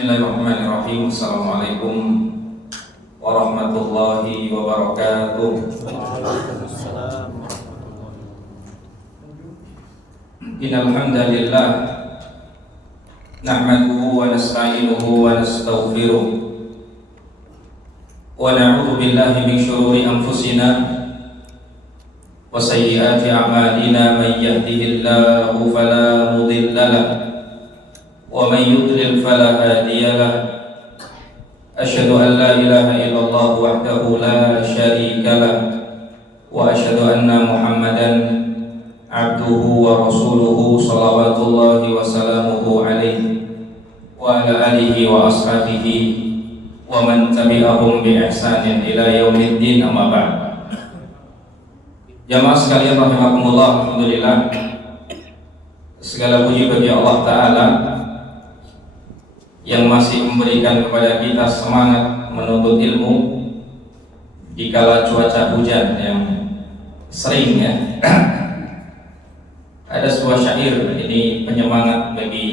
Bismillahirrahmanirrahim. Assalamualaikum warahmatullahi wabarakatuh. Innal hamdalillah nahmaduhu wa nasta'inuhu wa nastaghfiruh wa na'udzu billahi min shururi anfusina wa sayyiati a'malina. Man yahdihillahu fala mudilla lahu wa man yudlil fala hadiya lahu. Asyhadu an la ilaha illallah wahdahu la syarika lahu wa asyhadu anna Muhammadan abduhu wa rasuluhu salawatullahi wa salamuhu alaihi wa ala alihi wa ashabihi wa man tabi'ahum bi ihsanin ila yaumiddin, amma ba'd. Jamaah sekalian rahimakumullah, alhamdulillah, segala puji bagi Allah Ta'ala yang masih memberikan kepada kita semangat menuntut ilmu dikala cuaca hujan yang sering ya. Ada sebuah syair, ini penyemangat bagi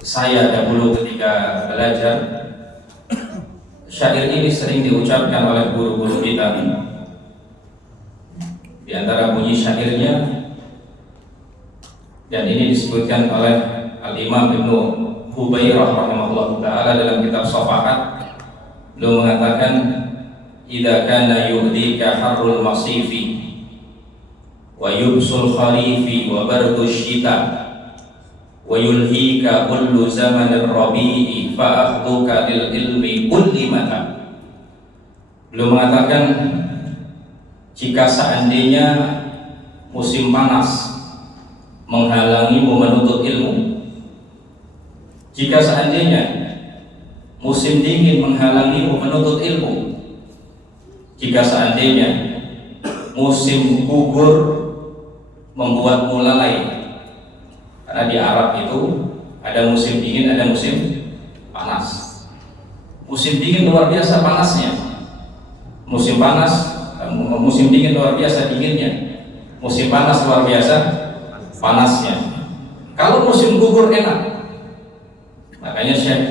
saya dahulu ketika belajar. Syair ini sering diucapkan oleh guru-guru kita. Di antara bunyi syairnya, dan ini disebutkan oleh Al-Imam Ibnu Hubairah rahimahullah ta'ala dalam kitab Safahat. Beliau mengatakan, idza kana yu'dika harrul masifi wa yubsul kharifi wa bardus syita wa yulhika kullu zamanir rabi'i fa akhduka lil ilmi kulli mata. Beliau mengatakan, jika seandainya musim panas menghalangimu menuntut ilmu, jika seandainya musim dingin menghalangimu menuntut ilmu, jika seandainya musim gugur membuatmu lalai, karena di Arab itu ada musim dingin, ada musim panas. Musim dingin luar biasa panasnya, musim dingin luar biasa dinginnya, musim panas luar biasa panasnya. Kalau musim gugur enak. Makanya Syekh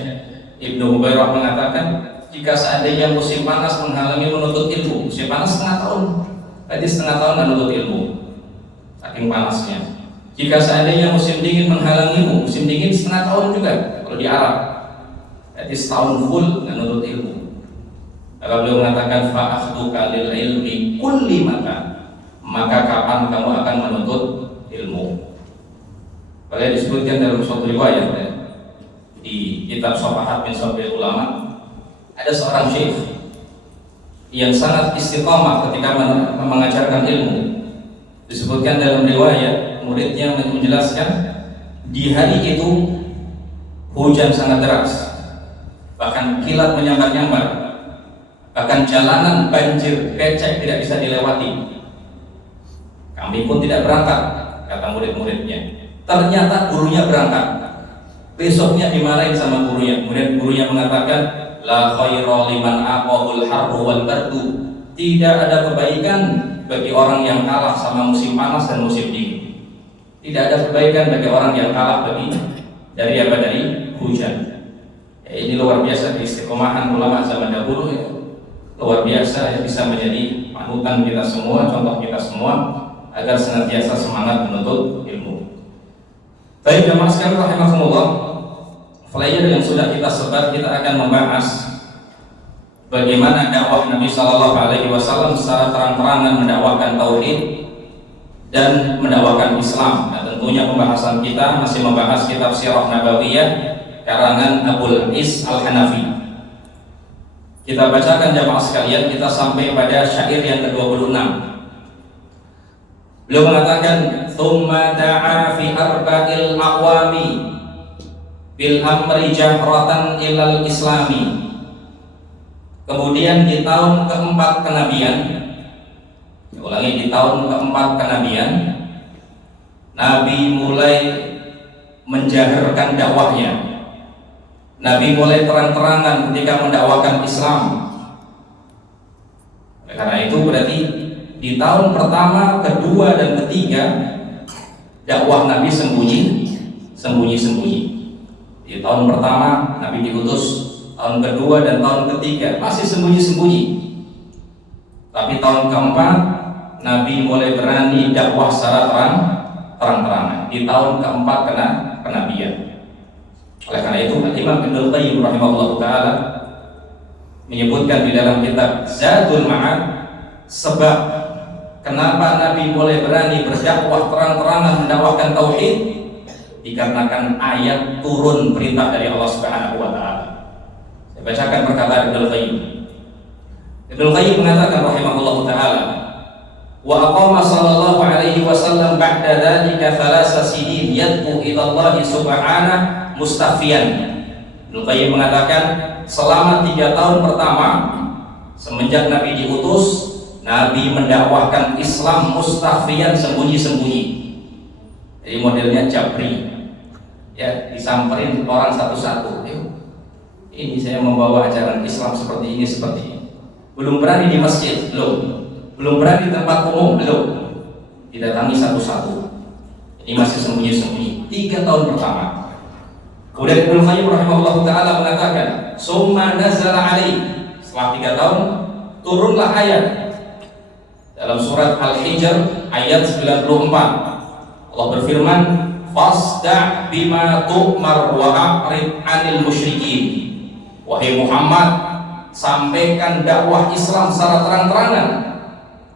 Ibnu Hubairah mengatakan, jika seandainya musim panas menghalangi menuntut ilmu, musim panas setengah tahun, tadi setengah tahun menuntut ilmu, saking panasnya. Jika seandainya musim dingin menghalangimu, musim dingin setengah tahun juga kalau di Arab, jadi setahun full menuntut ilmu. Maka beliau mengatakan, fa'akhduka lil ilmi kulli maka kapan kamu akan menuntut ilmu. Kalau disebutkan dalam suatu riwayat ya, di kitab Safahat min Sabil Ulama, ada seorang syekh yang sangat istiqamah ketika mengajarkan ilmu. Disebutkan dalam riwayat, muridnya menjelaskan, di hari itu hujan sangat deras, bahkan kilat menyambar-nyambar, bahkan jalanan banjir, becek tidak bisa dilewati. Kami pun tidak berangkat, kata murid-muridnya. Ternyata gurunya berangkat. Besoknya dimarahin sama gurunya. Kemudian gurunya mengatakan, la khaira liman aqahul harru wal bardu. Tidak ada kebaikan bagi orang yang kalah sama musim panas dan musim dingin. Tidak ada kebaikan bagi orang yang kalah dari hujan. Ya, ini luar biasa istiqomahan ulama zaman dahulu ya. Luar biasa ya, bisa menjadi panutan kita semua, contoh kita semua agar senantiasa semangat menuntut ilmu. Baik jamaah sekalian rahimakumullah, flyer yang sudah kita sebar, kita akan membahas bagaimana dakwah Nabi Sallallahu Alaihi Wasallam secara terang-terangan mendakwakan tauhid dan mendakwakan Islam. Nah, tentunya pembahasan kita masih membahas kitab Sirah Nabawiyah karangan Abul Is Al-Hanafi. Kita bacakan jamaah sekalian, kita sampai pada syair yang ke-26. Beliau mengatakan, "Tsumma da'a fi arba'il aqwami bil amri jahratan ilal islami." Kemudian di tahun keempat kenabian, di tahun keempat kenabian, Nabi mulai menjaharkan dakwahnya. Nabi mulai terang-terangan ketika mendakwakan Islam. Karena itu berarti di tahun pertama, kedua, dan ketiga dakwah Nabi sembunyi-sembunyi. Di Di tahun pertama Nabi diutus, tahun kedua dan tahun ketiga masih sembunyi-sembunyi. Tapi tahun keempat Nabi mulai berani dakwah secara terang-terangan. Di tahun keempat kenabian. Oleh karena itu Imam Ibnul Qayyim rahimahullah taala menyebutkan di dalam kitab Zadul Ma'ad sebab kenapa Nabi mulai berani berdakwah terang-terangan mendakwahkan tauhid, dikarenakan ayat turun perintah dari Allah Subhanahu wa taala. Saya bacakan perkataan Ibnul Qayyim. Ibnul Qayyim mengatakan rahimahullah taala, wa aqama sallallahu alaihi wasallam ba'da dzalika thalatha sinin yad'u ila Allah subhanahu mustafian. Ibnul Qayyim mengatakan selama 3 tahun pertama semenjak Nabi diutus, Nabi mendakwahkan Islam mustafian, sembunyi-sembunyi. Jadi modelnya Jabri, ya, disamperin orang satu-satu. Ini saya membawa ajaran Islam seperti ini, seperti ini. Belum berani di masjid, belum berani di tempat umum, didatangi satu-satu. Ini masih sembunyi-sembunyi. 3 tahun pertama. Kemudian Ibnu Qayyim rahimahullah taala mengatakan, summa nazala alaihi, setelah 3 tahun turunlah ayat dalam surat Al-Hijr ayat 94. Allah berfirman, fasda' bima tu'mar wa a'rid 'anil musyrikin. Wahai Muhammad, sampaikan dakwah Islam secara terang-terangan,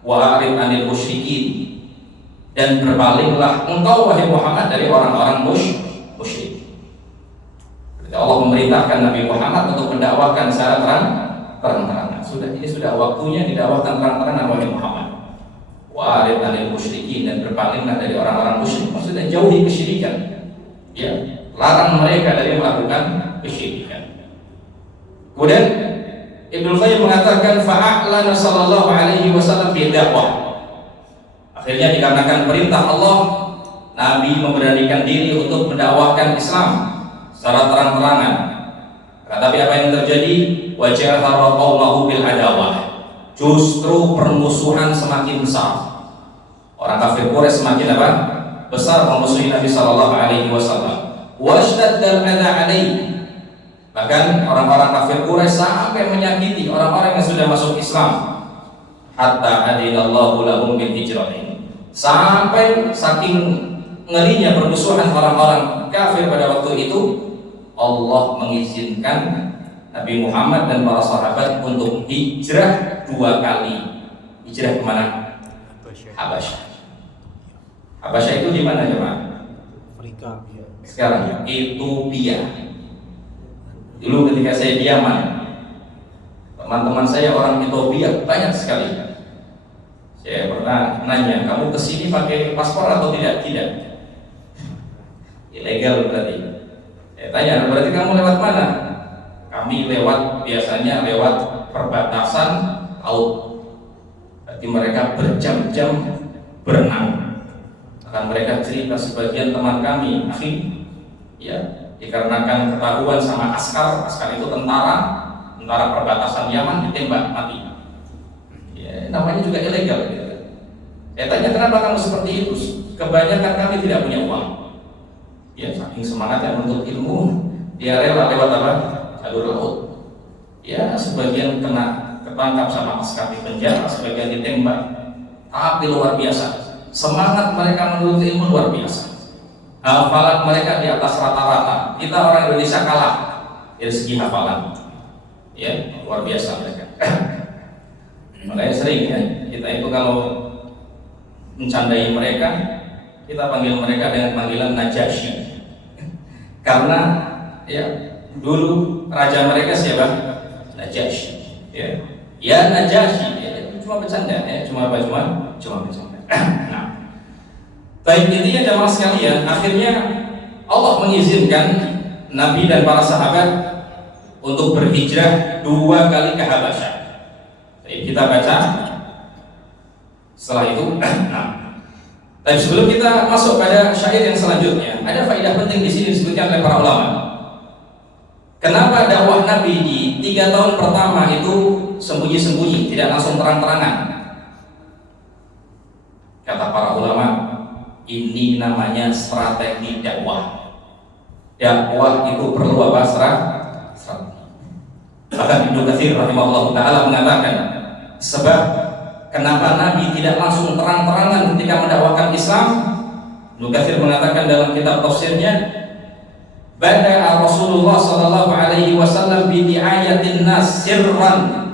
wa a'rid 'anil musyrikin, dan berpalinglah engkau wahai Muhammad dari orang-orang musyrik. Allah memerintahkan Nabi Muhammad untuk mendakwahkan secara terang-terangan. Ini sudah waktunya didakwahkan terang-terangan oleh Muhammad. Wa'rid 'anil musyrikin, dan berpalinglah dari orang-orang musyrik. Maksudnya jauhi kesyirikan. Ya, larang mereka dari melakukan kesyirikan. Kemudian Ibnu Qayyim mengatakan fa'a'lana sallallahu alaihi wasallam bi dakwah. Akhirnya dikarenakan perintah Allah, Nabi memberanikan diri untuk mendakwahkan Islam secara terang-terangan. Tapi apa yang terjadi? Wajah qaumahu bil adawah. Justru permusuhan semakin besar. Orang kafir Quraisy semakin apa? Besar memusuhi Nabi sallallahu alaihi wasallam. Washtadda al-adha alaihi. Bahkan orang-orang kafir Quraisy sampai menyakiti orang-orang yang sudah masuk Islam. Hatta adinallahu lahum bil hijrah. Sampai saking ngerinya permusuhan orang-orang kafir pada waktu itu, Allah mengizinkan Nabi Muhammad dan para sahabat untuk hijrah 2 kali. Hijrah kemana? Habasyah. Habasyah itu di mana coba? Afrika. Sekarang Ethiopia. Dulu ketika saya di Yaman, teman-teman saya orang Ethiopia banyak sekali. Saya pernah nanya, kamu kesini pakai paspor atau tidak? Tidak. Ilegal berarti. Saya tanya, berarti kamu lewat mana? Kami biasanya lewat perbatasan laut. Berarti mereka berjam-jam berenang. Akan mereka cerita sebagian teman kami, ya, dikarenakan ketahuan sama askar itu tentara perbatasan Yaman ditembak mati. Ya, namanya juga ilegal. Gitu. Saya tanya, kenapa kamu seperti itu? Kebanyakan kami tidak punya uang. Ya, saking semangatnya untuk ilmu, dia rela lewat apa? Jalur laut. Ya, sebagian ketangkap sama askar di penjara, sebagian ditembak. Tapi luar biasa, semangat mereka menuntut ilmu luar biasa. Hafalan mereka di atas rata-rata. Kita orang Indonesia kalah dari segi hafalan. Ya, luar biasa mereka. Makanya sering ya, kita itu kalau mencandai mereka, kita panggil mereka dengan panggilan Najasyi. Karena ya dulu raja mereka siapa? Najasyi. Ya Najasyi. Ya, cuma bercanda ya, cuma bercanda. Nah, baik, intinya jamaah sekalian, akhirnya Allah mengizinkan Nabi dan para sahabat untuk berhijrah 2 kali ke Habasyah. Jadi kita baca setelah itu. Nah, tapi sebelum kita masuk pada syair yang selanjutnya, ada faedah penting di sini disebutkan oleh para ulama. Kenapa dakwah Nabi di 3 tahun pertama itu sembunyi-sembunyi, tidak langsung terang-terangan? Kata para ulama, ini namanya strategi dakwah. dakwah itu perlu apa? Bahkan Ibnu Katsir rahimahullah taala mengatakan, sebab kenapa Nabi tidak langsung terang-terangan ketika mendakwakan Islam? Ibnu Katsir mengatakan dalam kitab tafsirnya, bada'a Rasulullah sallallahu alaihi wasallam bi di'ayatin nas sirran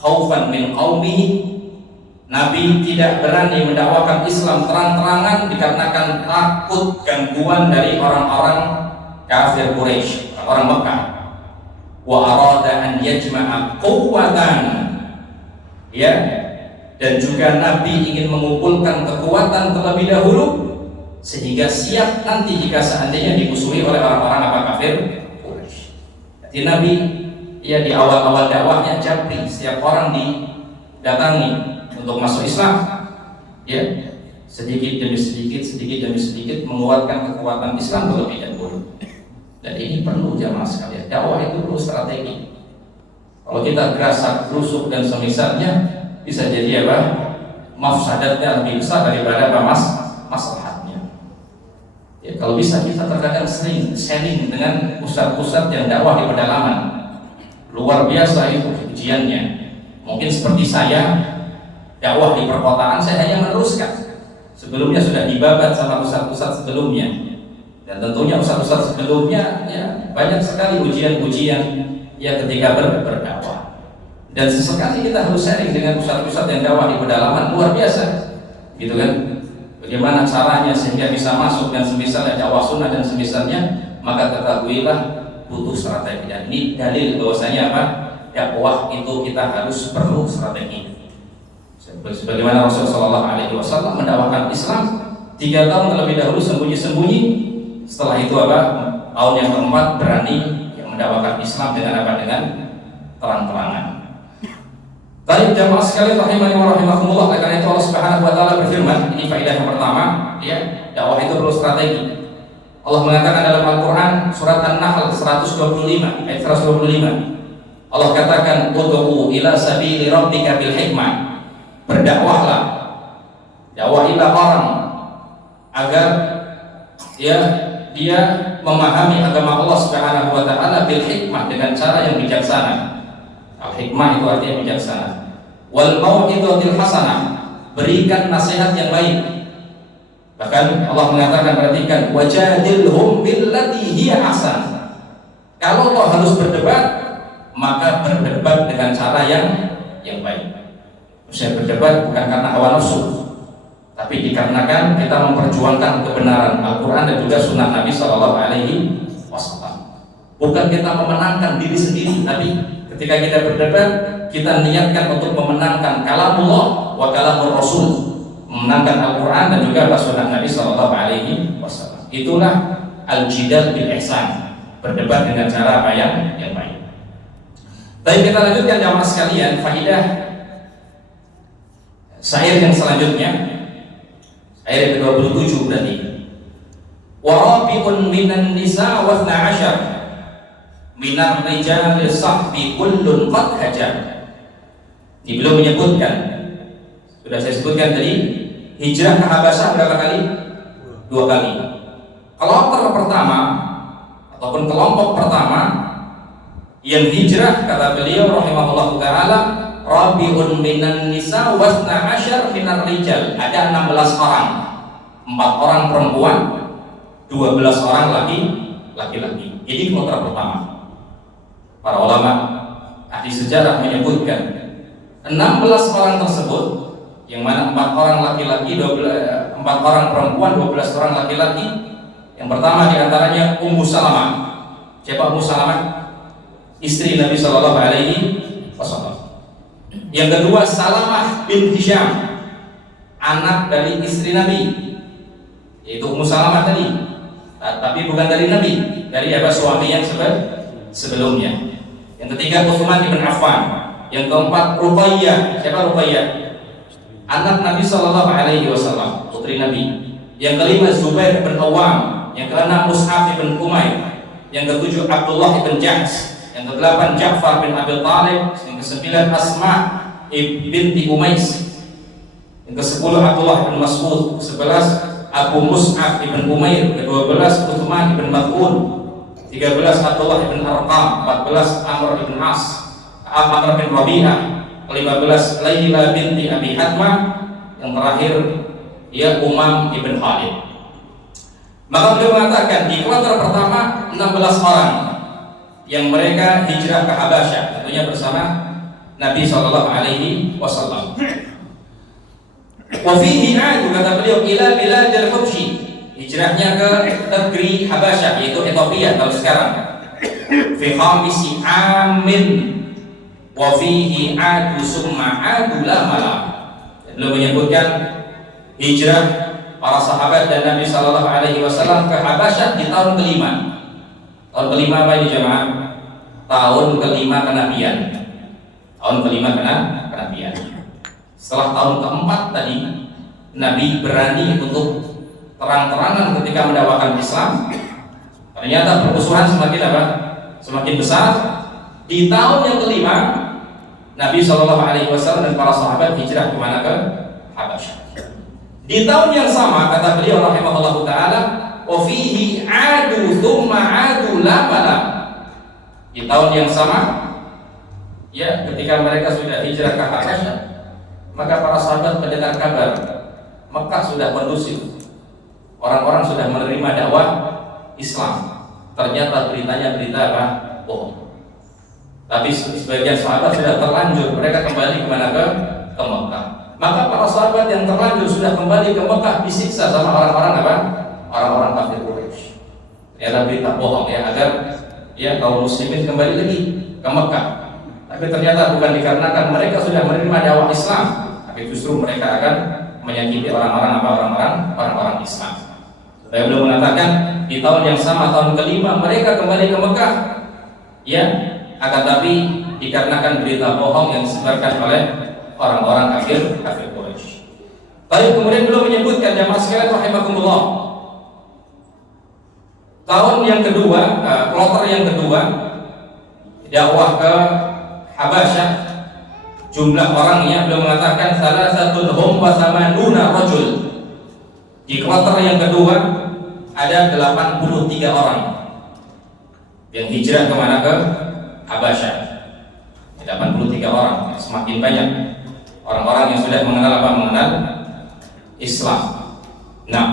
khaufan min qaumihi. Nabi tidak berani mendakwakan Islam terang-terangan dikarenakan takut gangguan dari orang-orang kafir Quraisy, orang Mekah. Wa arada an yajma'a quwwatan, ya, dan juga Nabi ingin mengumpulkan kekuatan terlebih dahulu sehingga siap nanti jika seandainya dimusuhi oleh orang-orang apa kafir Quraisy. Jadi Nabi ya di awal-awal dakwahnya japri setiap orang didatangi untuk masuk Islam, ya, sedikit demi sedikit menguatkan kekuatan Islam terlebih dahulu. Dan ini perlu jamaah sekalian, dakwah itu perlu strategi. Kalau kita gerasak, rusuk dan semisalnya, bisa jadi apa? Mafsadatnya lebih besar daripada apa maslahatnya. Ya, kalau bisa kita terkadang sering sharing dengan pusat-pusat yang dakwah di pedalaman, luar biasa itu ujiannya. Mungkin seperti saya, dakwah di perkotaan saya hanya meneruskan. Sebelumnya sudah dibabat sama pusat-pusat sebelumnya. Dan tentunya pusat-pusat sebelumnya ya banyak sekali ujian-ujian ya ketika berdakwah. Dan sesekali kita harus sharing dengan pusat-pusat yang dakwah di pedalaman, luar biasa, gitu kan? Bagaimana caranya sehingga bisa masuk dan semisalnya dakwah sunnah dan semisalnya, maka ketahuilah butuh strategi. Dan ini dalil bahwasanya apa? Dakwah itu kita harus perlu strategi. Sebagaimana Rasulullah SAW mendakwakan Islam 3 tahun terlebih dahulu sembunyi-sembunyi. Setelah itu apa? Tahun yang keempat berani yang mendakwakan Islam dengan apa? Dengan terang-terangan. Tadi jamaah sekalian rahimani wa rahimakumullah, karena itu Allah Subhanahu wa taala berfirman, ini faedah yang pertama, ya, dakwah itu perlu strategi. Allah mengatakan dalam Al-Qur'an surat An-Nahl 125 ayat 125. Allah katakan, "Ud'u ila sabili rabbika bil hikmah." Berdakwahlah, dakwahilah orang agar ya dia memahami agama Allah Subhanahu wa taala bil hikmah, dengan cara yang bijaksana. Al-hikmah itu artinya bijaksana. Wal mau'izatil hasanah, berikan nasihat yang baik. Bahkan Allah mengatakan, perhatikan, wajadilhum billati hiya ahsan. Kalau kau harus berdebat, maka berdebat dengan cara yang baik. Saya berdebat bukan karena hawa nafsu, tapi dikarenakan kita memperjuangkan kebenaran Al-Quran dan juga sunnah Nabi Sallallahu Alaihi Wasallam. Bukan kita memenangkan diri sendiri, tapi ketika kita berdebat, kita niatkan untuk memenangkan kalamullah wa kalamur Rasul, memenangkan Al-Quran dan juga sunnah Nabi Sallallahu Alaihi Wasallam. Itulah al-jidal bil ihsan, berdebat dengan cara apa yang baik. Baik, kita lanjutkan jamaah sekalian, faidah syair yang selanjutnya. Ayat ke-27 berarti. Wa rabiun minan nisa wa 12 minar rijali sahbi kullun qad hajar. Ini belum menyebutkan. Sudah saya sebutkan tadi, hijrah ke Habasyah berapa kali? 2 kali. Kelompok pertama ataupun kelompok pertama yang hijrah, kata beliau rahimahullah taala, rabiun minan nisa wa 12 minar rijal. Ada 16 orang, 4 orang perempuan, 12 orang laki-laki. Ini kloter pertama. Para ulama ahli sejarah menyebutkan 16 orang tersebut, yang mana 4 orang laki-laki, 4 orang perempuan, 12 orang laki-laki. Yang pertama diantaranya Ummu Salamah. Siapa Ummu Salamah? Istri Nabi Sallallahu Alaihi Wasallam. Yang kedua Salamah bin Hisham, anak dari istri Nabi, yaitu Ummu Salamah tadi, tapi bukan dari Nabi, dari apa suami yang sebelumnya. Yang ketiga Utsman bin Affan. Yang keempat Ruqayyah. Siapa Ruqayyah? Anak Nabi Sallallahu Alaihi Wasallam, putri Nabi. Yang kelima Zubair bin Awam. Yang keenam Mus'ab bin Umair. Yang ketujuh Abdullah bin Jahsh. Yang kedelapan Ja'far bin Abi Thalib. Yang kesembilan Asma binti Umais. Yang ke-10 Abdullah bin Mas'ud. 11 Abu Mus'ab bin Umair. Ke-12 Utsman bin Mas'ud. 13 Abdullah bin Arqam, 14 Amr bin As, Amr bin Rabi'ah, 15 Laila binti Abi Hatmah, yang terakhir ya Umam ibn Khalid. Maka beliau mengatakan di kloter pertama 16 orang yang mereka hijrah ke Habasyah, tentunya bersama Nabi Shallallahu Alaihi Wasallam. Wafihi adu, kata beliau, ila biladil Habsyi, hijrahnya ke negeri Habasyah yaitu Ethiopia kalau sekarang. Fi khamisi amin wa fihi adu summa adu la malam. Beliau menyebutkan hijrah para sahabat dan Nabi Shallallahu Alaihi Wasallam ke Habasyah di tahun kelima. Tahun kelima apa ini jemaah? Tahun kelima kenabian. Tahun kelima kenabian. Setelah tahun keempat tadi, Nabi berani untuk terang-terangan ketika mendakwakan Islam. Ternyata permusuhan semakin apa? Semakin besar. Di tahun yang kelima, Nabi Shallallahu Alaihi Wasallam dan para sahabat hijrah kemana? Ke Habasyah. Di tahun yang sama, kata beliau rahimahullahu taala, wa fihi adu thumma adu la malam. Di tahun yang sama, ya, ketika mereka sudah hijrah ke Habasyah, maka para sahabat mendengar kabar Mekah sudah kondusif, orang-orang sudah menerima dakwah Islam. Ternyata beritanya berita apa? Bohong. Tapi sebagian sahabat sudah terlanjur, mereka kembali kemana? Ke Mekah. Maka para sahabat yang terlanjur sudah kembali ke Mekah disiksa sama orang-orang apa? Orang-orang kafir Quraisy. Ternyata berita bohong ya, agar ya kaum muslimin kembali lagi ke Mekah. Tapi ternyata bukan dikarenakan mereka sudah menerima dakwah Islam, tapi justru mereka akan menyakiti orang-orang apa? Orang-orang Islam. Saya belum mengatakan di tahun yang sama, tahun kelima, mereka kembali ke Mekah. Ya, akan tapi dikarenakan berita bohong yang disebarkan oleh orang-orang kafir Quraisy. Tapi kemudian belum menyebutkan jamaah sekalian rahimakumullah. Tahun yang kedua, kloter yang kedua, dakwah ke Habasyah, jumlah orangnya belum mengatakan salah satu hum wa samanuna rajul. Di kloter yang kedua ada 83 orang yang hijrah kemana? Ke Habasyah. 83 orang, semakin banyak orang-orang yang sudah mengenal apa? Mengenal Islam. Nah,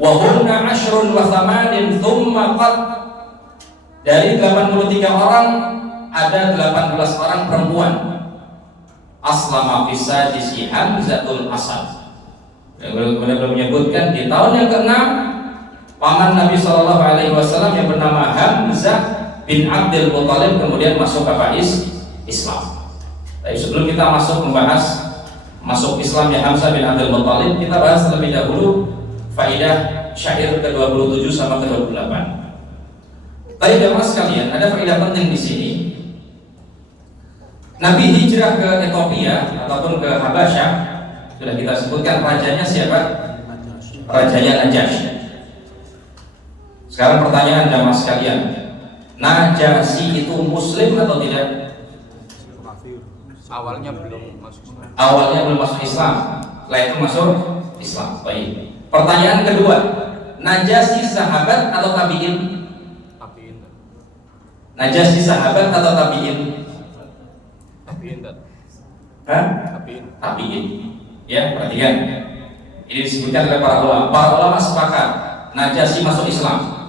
wa hunna ashrun wa thamanin thumma qad, dari 83 orang ada 18 orang perempuan. Aslama fi sadisi Hamzatul Asad. Kemudian belum menyebutkan di tahun yang ke-6 paman Nabi Shallallahu Alaihi Wasallam yang bernama Hamzah bin Abdul Muthalib kemudian masuk ke Islam. Tapi sebelum kita membahas masuk Islamnya Hamzah bin Abdul Muthalib, kita bahas terlebih dahulu faidah syair ke-27 sama ke-28. Tapi jemaah sekalian, ada faidah penting di sini. Nabi hijrah ke Ethiopia ataupun ke Habasyah, sudah kita sebutkan rajanya siapa? Rajanya Najasyi. Sekarang pertanyaan jemaah sekalian, Najasyi itu muslim atau tidak? Awalnya belum masuk Islam. Awalnya belum masuk Islam, setelah itu masuk Islam. Baik. Pertanyaan kedua, Najasyi sahabat atau tabi'in? Tabi'in. Najasyi sahabat atau tabi'in? Tabi'in. Hah? Tabi'in. Tabi'in. Ya, perhatikan. Ini disebutkan oleh para ulama. Para ulama sepakat Najasyi masuk Islam.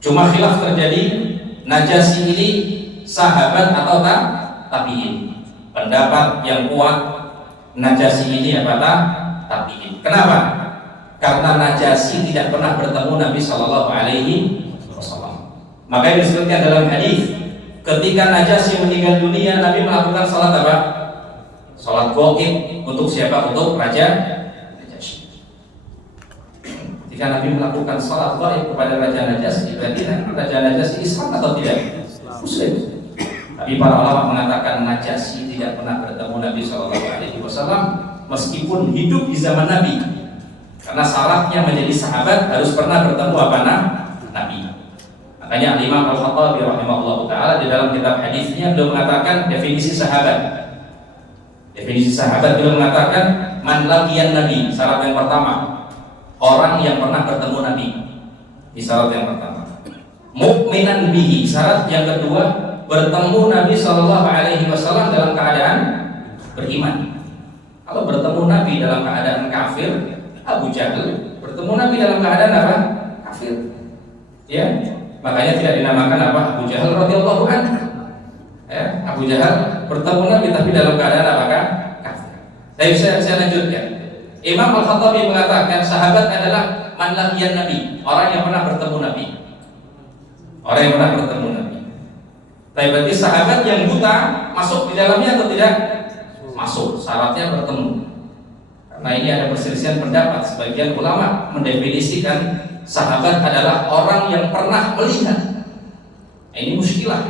Cuma khilaf terjadi, Najasyi ini sahabat atau tabi'in. Pendapat yang kuat, Najasyi ini apa? Tabi'in. Kenapa? Karena Najasyi tidak pernah bertemu Nabi Shallallahu Alaihi Wasallam. Makanya disebutkan dalam hadis, ketika Najasyi meninggal dunia, Nabi melakukan salat apa? Salat gaib. Untuk siapa? Untuk Raja Najasyi. Ketika Nabi melakukan salat gaib kepada Raja Najasyi, berarti Raja Najasyi Islam atau tidak? Muslim. Tapi para ulama mengatakan Najasyi tidak pernah bertemu Nabi Shallallahu Alaihi Wasallam meskipun hidup di zaman Nabi. Karena syaratnya menjadi sahabat harus pernah bertemu apa? Nabi. Makanya Imam Al-Khattabi rahimahullah taala di dalam kitab hadisnya beliau mengatakan definisi sahabat. Definisi sahabat beliau mengatakan man laqiyan Nabi, syarat yang pertama, orang yang pernah bertemu Nabi. Ini syarat yang pertama. Mukminan bihi, syarat yang kedua bertemu Nabi Shallallahu Alaihi Wasallam dalam keadaan beriman. Kalau bertemu Nabi dalam keadaan kafir, Abu Jahal bertemu Nabi dalam keadaan apa? Kafir. Ya, makanya tidak dinamakan apa? Abu Jahal radhiyallahu anhu. Ya, Abu Jahal bertemu Nabi tapi dalam keadaan apakah? Kafir. Tapi saya lanjutkan. Imam Al-Khattabi mengatakan sahabat adalah man laqiyan Nabi, orang yang pernah bertemu Nabi. Orang yang pernah bertemu Nabi. Tapi berarti sahabat yang buta masuk di dalamnya atau tidak? Masuk. Syaratnya bertemu. Karena ini ada perselisihan pendapat. Sebagian ulama mendefinisikan sahabat adalah orang yang pernah melihat. Nah, ini muskilah.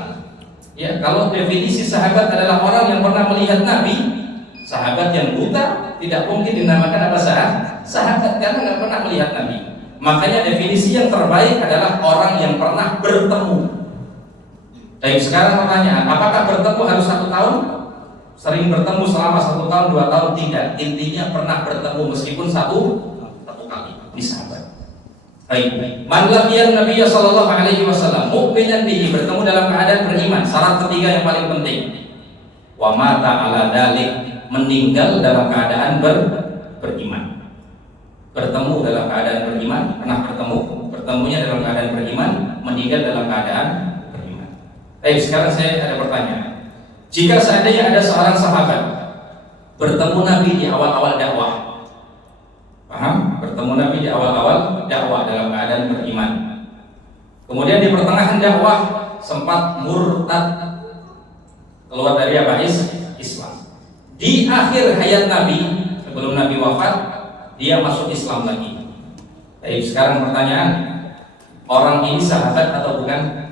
Ya, kalau definisi sahabat adalah orang yang pernah melihat Nabi, sahabat yang buta tidak mungkin dinamakan apa sahabat karena nggak pernah melihat Nabi. Makanya definisi yang terbaik adalah orang yang pernah bertemu. Baik, sekarang pertanyaan, apakah bertemu harus 1 tahun? Sering bertemu selama 1 tahun, 2 tahun? Tidak. Intinya pernah bertemu meskipun satu kali. Ini sahabat. Baik. Man laqiyan Nabi sallallahu alaihi wasallam mu'minan bihi, bertemu dalam keadaan beriman. Syarat ketiga yang paling penting. Wa mata ala dzalik, meninggal dalam keadaan beriman. Bertemu dalam keadaan beriman, pernah bertemunya dalam keadaan beriman, meninggal dalam keadaan beriman. Baik, sekarang saya ada pertanyaan. Jika seandainya ada seorang sahabat bertemu Nabi di awal-awal dakwah, paham? Bertemu Nabi di awal-awal dakwah dalam keadaan beriman. Kemudian di pertengahan dakwah sempat murtad, keluar dari apa? Islam. Di akhir hayat Nabi, sebelum Nabi wafat, dia masuk Islam lagi. Baik, sekarang pertanyaan, orang ini sahabat atau bukan?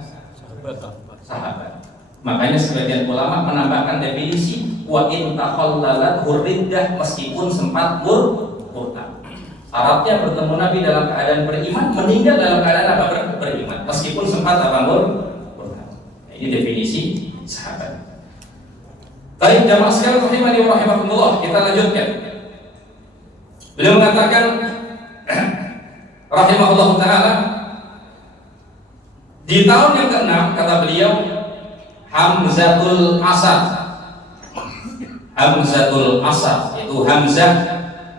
Sahabat. Makanya sebagian ulama menambahkan definisi wa in takhallalat hurriddah, meskipun sempat murtad. Syaratnya bertemu Nabi dalam keadaan beriman, meninggal dalam keadaan apa? Beriman, meskipun sempat apa? Murtad. Nah, ini definisi sahabat. Baik, jamaah sekalian rahimani wa rahimakumullah, kita lanjutkan. Beliau mengatakan rahimahullah ta'ala, di tahun yang ke-6 kata beliau, Hamzatul Asad, itu Hamzah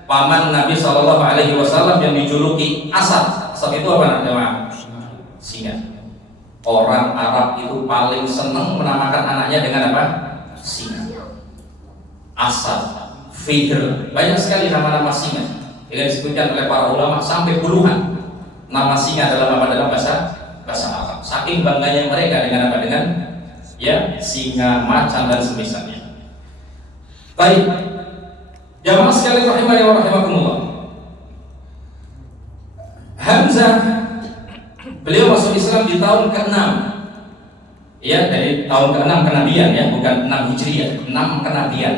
paman Nabi sallallahu alaihi wasallam yang dijuluki Asad. Asad itu apa namanya? Singa. Orang Arab itu paling senang menamakan anaknya dengan apa? Singa. Asad, Fihr, banyak sekali nama-nama singa yang disebutkan oleh para ulama sampai puluhan nama singa dalam apa? Dalam bahasa Arab. Saking bangganya mereka dengan apa? Dengan ya singa, macan dan semisalnya. Baik, jamaah sekalian rahimani wa rahimakumullah. Hamzah beliau masuk Islam di tahun ke-6. Ya, dari tahun ke-6 kenabian ya, bukan 6 Hijriah, 6 kenabian.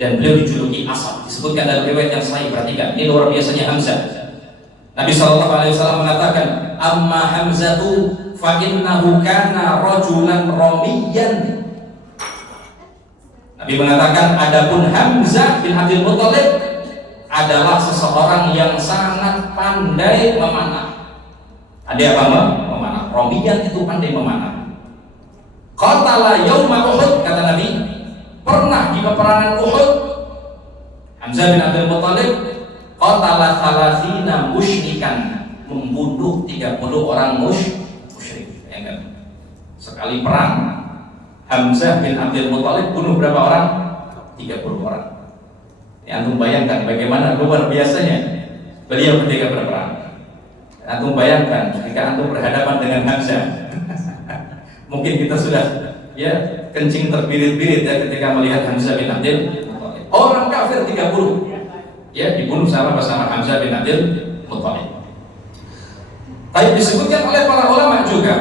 Dan beliau dijuluki Asad. Disebutkan dalam riwayat yang sahih, perhatikan. Ini luar biasanya Hamzah. Nabi SAW mengatakan, amma Hamzatu fa innahu kana rajulan ramiyan. Nabi mengatakan, adapun Hamzah bin Abdul Muthalib adalah seseorang yang sangat pandai memanah. Ada apa? Memanah. Ramiyan itu pandai memanah. Qatala yauma Uhud, kata Nabi, pernah di peperangan Uhud, Hamzah bin Abdul Muthalib qatala 30 musyrikan, membunuh 30 orang musyrik. Ya kan? Sekali perang Hamzah bin Abdul Muthalib bunuh berapa orang? 30 orang. Ya, antum bayangkan bagaimana luar biasanya beliau ketika berperang. Antum bayangkan jika antum berhadapan dengan Hamzah. Mungkin kita sudah ya kencing terbirit-birit ya ketika melihat Hamzah bin Abdul Muthalib. Orang kafir 30 ya dibunuh sama Hamzah bin Abdul Muthalib. Tapi disebutkan oleh para ulama juga,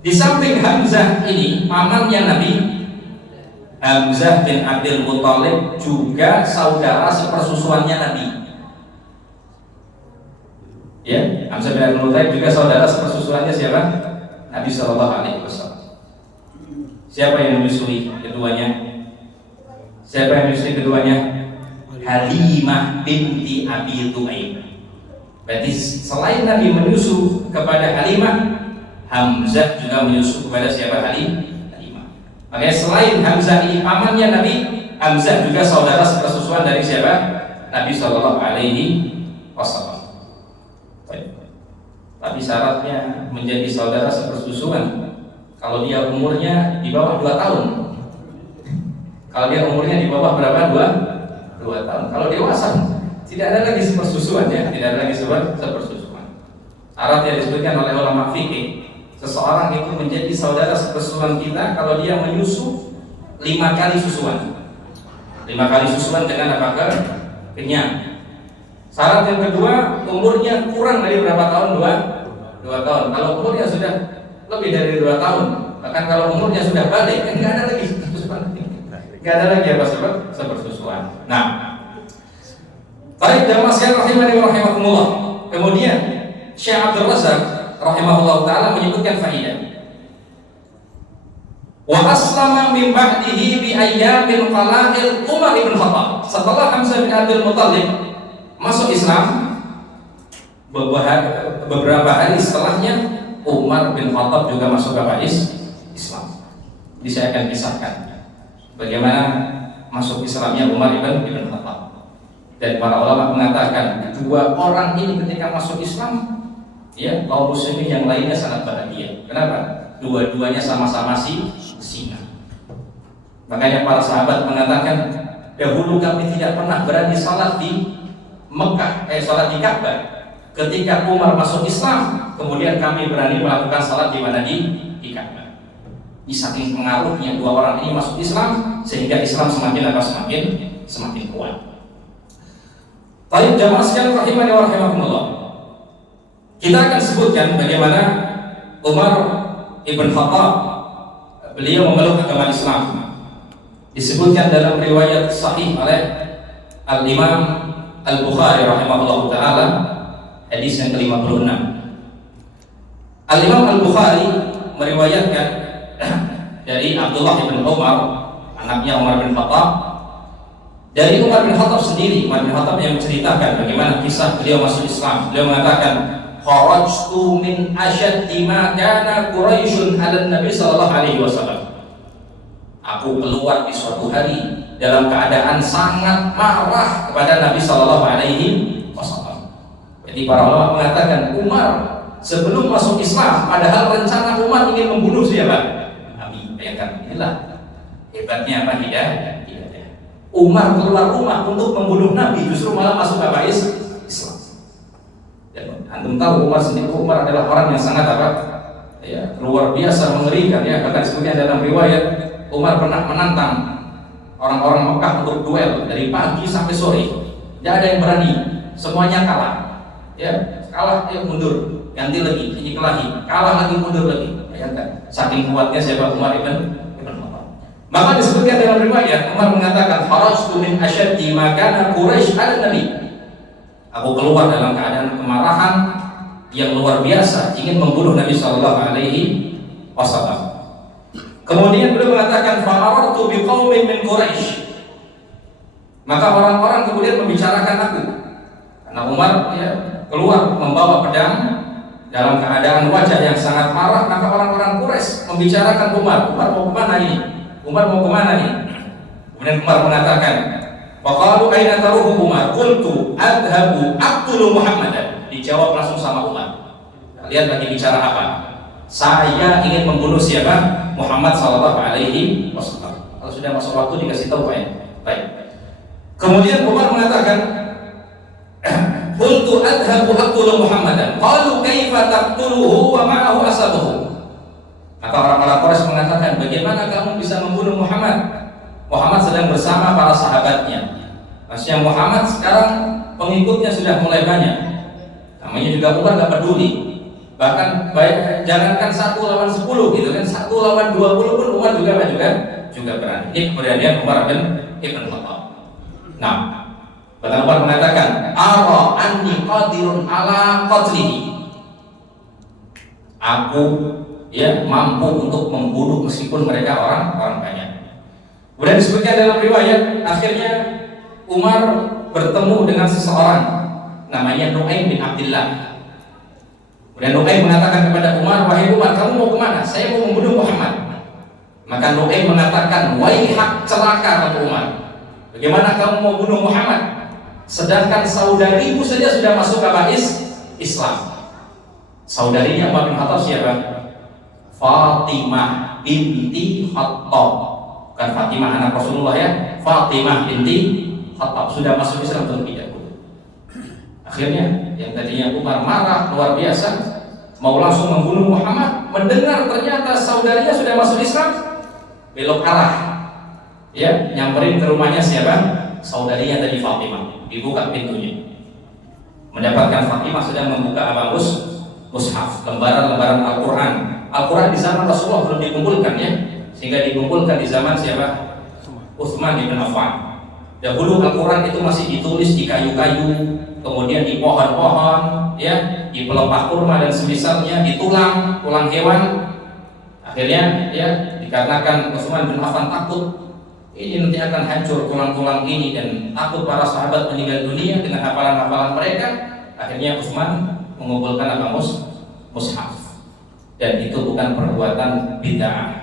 di samping Hamzah ini pamannya Nabi, Hamzah bin Abdul Muthalib juga saudara sepersusuannya Nabi. Ya, Hamzah bin Abdul Muthalib juga saudara sepersusuannya siapa? Nabi Shallallahu Alaihi Wasallam. Siapa yang menyusui keduanya? Siapa yang menyusui keduanya? Halimah binti Abi Tu'aib. Berarti selain Nabi menyusu kepada Halimah, Hamzah juga menyusu kepada siapa? Halimah. Makanya selain Hamzah ini pamannya Nabi, Hamzah juga saudara sepersusuan dari siapa? Nabi Shallallahu Alaihi Wasallam. Tapi syaratnya menjadi saudara sepersusuan kalau dia umurnya di bawah 2 tahun. Kalau dia umurnya di bawah berapa? 2 tahun. Kalau dewasa tidak ada lagi sepersusuan ya, tidak ada lagi sepersusuan. Syarat yang disebutkan oleh ulama fikih, seseorang itu menjadi saudara sepersusuan kita kalau dia menyusu 5 kali susuan. 5 kali susuan dengan apakah? Kenyang. Syarat yang kedua, umurnya kurang dari berapa tahun? 2 tahun. Kalau umurnya sudah lebih dari 2 tahun, bahkan kalau umurnya sudah balik, kan nggak ada lagi sepersusuan. Nggak ada lagi apa sepersusuan. Nah, baik jamaah sekalian rahimani wa rahimakumullah. Kemudian Syekh Abdul Razak rahimahullah taala menyebutkan faidah. Wa aslama min ba'dihi bi ayyamin qala'il Umar bin Khattab. Setelah Hamzah bin Abdul Muthalib masuk Islam, beberapa hari setelahnya Umar bin Khattab juga masuk ke Islam. Jadi saya akan kisahkan bagaimana masuk Islamnya Umar bin Khattab. Dan para ulama mengatakan 2 orang ini ketika masuk Islam, ya kaum muslimin yang lainnya sangat bahagia. Kenapa? Dua-duanya sama-sama singa. Makanya para sahabat mengatakan, dahulu kami tidak pernah berani salat di Mekah, salat di Ka'bah. Ketika Umar masuk Islam, kemudian kami berani melakukan salat di mana? Di Ka'bah. Di saking pengaruhnya 2 orang ini masuk Islam, sehingga Islam semakin kuat. Baik jamaah sekalian rahimani wa rahimakumullah. Kita akan sebutkan bagaimana Umar ibn Khattab beliau memeluk agama Islam. Disebutkan dalam riwayat sahih oleh Al-Imam Al-Bukhari rahimahullah taala, hadis yang ke-56. Al-Imam Al-Bukhari meriwayatkan dari Abdullah bin Umar, anaknya Umar bin Khattab, dari Umar bin Khattab sendiri. Umar bin Khattab yang menceritakan bagaimana kisah beliau masuk Islam. Beliau mengatakan, kharajtu min ashaddi ma kana Quraisyun 'ala Nabi sallallahu alaihi wasallam. Aku keluar di suatu hari dalam keadaan sangat marah kepada Nabi sallallahu alaihi wasallam. Jadi para ulama mengatakan Umar sebelum masuk Islam, padahal rencana Umar ingin membunuh siapa? Nabi. Bayangkan, inilah hebatnya apa? Hidayah. Umar keluar rumah untuk membunuh Nabi, justru malah masuk apa? Islam. Dan antum tahu Umar adalah orang yang sangat apa? Ya, luar biasa mengerikan ya. Bahkan disebutnya dalam riwayat Umar pernah menantang orang-orang Mekah untuk duel dari pagi sampai sore. Tidak ada yang berani, semuanya kalah. Ya, kalah ya mundur, ganti lagi, ini kelahi, kalah lagi mundur lagi. Bayangkan, saking kuatnya siapa Umar ibn Khattab. Maka disebutkan dalam riwayat Umar mengatakan, kharajtu min ashaddi ma kana Quraisy 'ala Nabi. Aku keluar dalam keadaan kemarahan yang luar biasa, ingin membunuh Nabi sallallahu alaihi wasallam. Kemudian beliau mengatakan, fa'aratu biqaumin min Quraisy. Maka orang-orang kemudian membicarakan aku. Karena Umar ya, keluar membawa pedang dalam keadaan wajah yang sangat marah, maka orang-orang Quraisy membicarakan Umar. Umar mau kemana ini? Umar mau kemana nih? Kemudian Umar mengatakan, waqalu aina taruhu Umar? Qultu adhabu aqtulu Muhammadan. Dijawab langsung sama Umar. Kalian lagi bicara apa? Saya ingin membunuh siapa? Muhammad sallallahu alaihi wasallam. Kalau sudah masuk waktu dikasih tahu Pak ya. Baik. Kemudian Umar mengatakan, qultu adhabu aqtulu Muhammadan. Qalu kaifa taqtuluhu wa ma'ahu ashabuhu? Maka orang-orang Quraisy mengatakan, bagaimana kamu bisa membunuh Muhammad? Muhammad sedang bersama para sahabatnya. Maksudnya Muhammad sekarang pengikutnya sudah mulai banyak. Namanya juga Umar gak peduli. Bahkan jangankan 1 lawan 10 gitu kan, 1 lawan 20 pun Umar juga berani. Ini kemudian Umar bin Khattab. Nah, bahkan Umar mengatakan, ara anni qadirun ala qatlihi. Aku ya mampu untuk membunuh meskipun mereka orang banyak. Kemudian disebutkan dalam riwayat, akhirnya Umar bertemu dengan seseorang namanya Nu'aim bin Abdullah. Kemudian Nu'aim mengatakan kepada Umar, wahai Umar, kamu mau kemana? Saya mau membunuh Muhammad. Maka Nu'aim mengatakan, waihak, celaka kamu Umar. Bagaimana kamu mau bunuh Muhammad? Sedangkan saudarimu saja sudah masuk ke Islam. Saudarinya Umar bin Khattab siapa? Fatimah binti Khattab. Bukan Fatimah anak Rasulullah ya. Fatimah binti Khattab sudah masuk Islam terlebih dahulu. Akhirnya yang tadinya Umar marah luar biasa, mau langsung membunuh Muhammad, mendengar ternyata saudarinya sudah masuk Islam, belok arah, ya, nyamperin ke rumahnya siapa? Saudarinya tadi Fatimah. Dibuka pintunya, mendapatkan Fatimah sedang membuka apa? Mushaf, lembaran-lembaran Al-Quran. Al-Quran di zaman Rasulullah belum dikumpulkan ya, sehingga dikumpulkan di zaman siapa? Utsman bin Affan. Dahulu Al-Quran itu masih ditulis di kayu-kayu, kemudian di pohon-pohon, ya, di pelepah kurma dan semisalnya, di tulang hewan. Akhirnya, ya, dikarenakan Utsman bin Affan takut ini nanti akan hancur tulang-tulang ini dan takut para sahabat meninggal dunia dengan hafalan-hafalan mereka, akhirnya Utsman mengumpulkan apa? Mushaf. Dan itu bukan perbuatan bid'ah.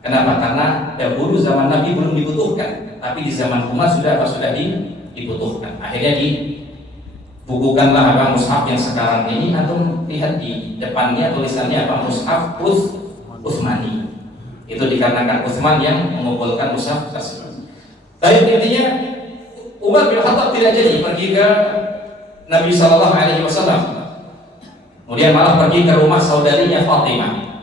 Kenapa? Karena dahulu zaman Nabi belum dibutuhkan, tapi di zaman Umar sudah dibutuhkan. Akhirnya dibukukanlah apa? Mushaf yang sekarang ini. Antum lihat di depannya tulisannya apa? Mushaf Utsmani. Itu dikarenakan Utsman yang mengumpulkan mushaf tersebut. Tapi intinya Umar bin Khattab tidak jadi pergi ke Nabi Shallallahu Alaihi Wasallam. Kemudian malah pergi ke rumah saudarinya Fatimah.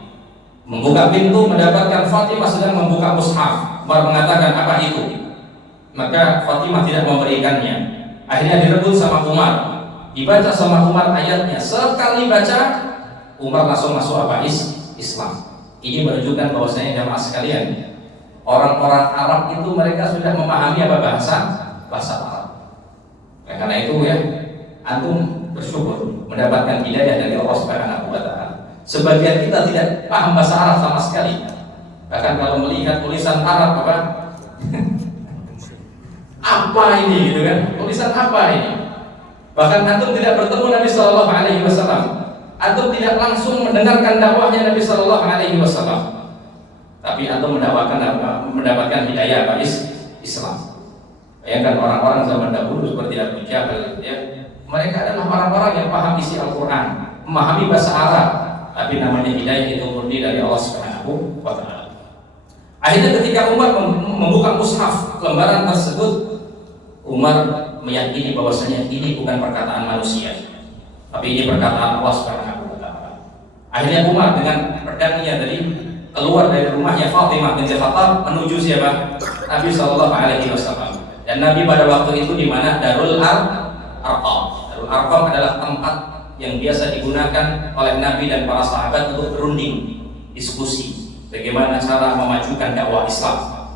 Membuka pintu mendapatkan Fatimah sedang membuka mushaf. Umar mengatakan, apa itu? Maka Fatimah tidak memberikannya. Akhirnya direbut sama Umar. Dibaca sama Umar ayatnya. Sekali baca, Umar langsung masuk apa? Islam. Ini menunjukkan bahwasanya jamaah sekalian, orang-orang Arab itu mereka sudah memahami apa? Bahasa Arab. Karena itu ya, antum bersyukur mendapatkan hidayah dari Allah Subhanahu wa taala. Sebagian kita tidak paham bahasa Arab sama sekali. Bahkan kalau melihat tulisan Arab apa? Apa ini gitu kan? Tulisan apa ini? Bahkan antum tidak bertemu Nabi sallallahu alaihi wasallam. Antum tidak langsung mendengarkan dakwahnya Nabi Shallallahu Alaihi Wasallam, tapi antum mendapatkan hidayah apa? Islam. Bayangkan orang-orang zaman dahulu seperti Abu Jahal, ya, mereka adalah orang-orang yang paham isi Al-Quran, memahami bahasa Arab, tapi namanya hidayah itu murni dari Allah Subhanahu Wa Taala. Akhirnya ketika Umar membuka mushaf lembaran tersebut, Umar meyakini bahwasanya ini bukan perkataan manusia, tapi ini perkataan Allah Subhanahu wa taala. Akhirnya Umar dengan pedangnya dari keluar dari rumahnya Fatimah binti Khattab menuju siapa? Nabi sallallahu alaihi wasallam. Dan Nabi pada waktu itu di mana? Darul Arqam. Darul Arqam adalah tempat yang biasa digunakan oleh Nabi dan para sahabat untuk berunding, diskusi bagaimana cara memajukan dakwah Islam.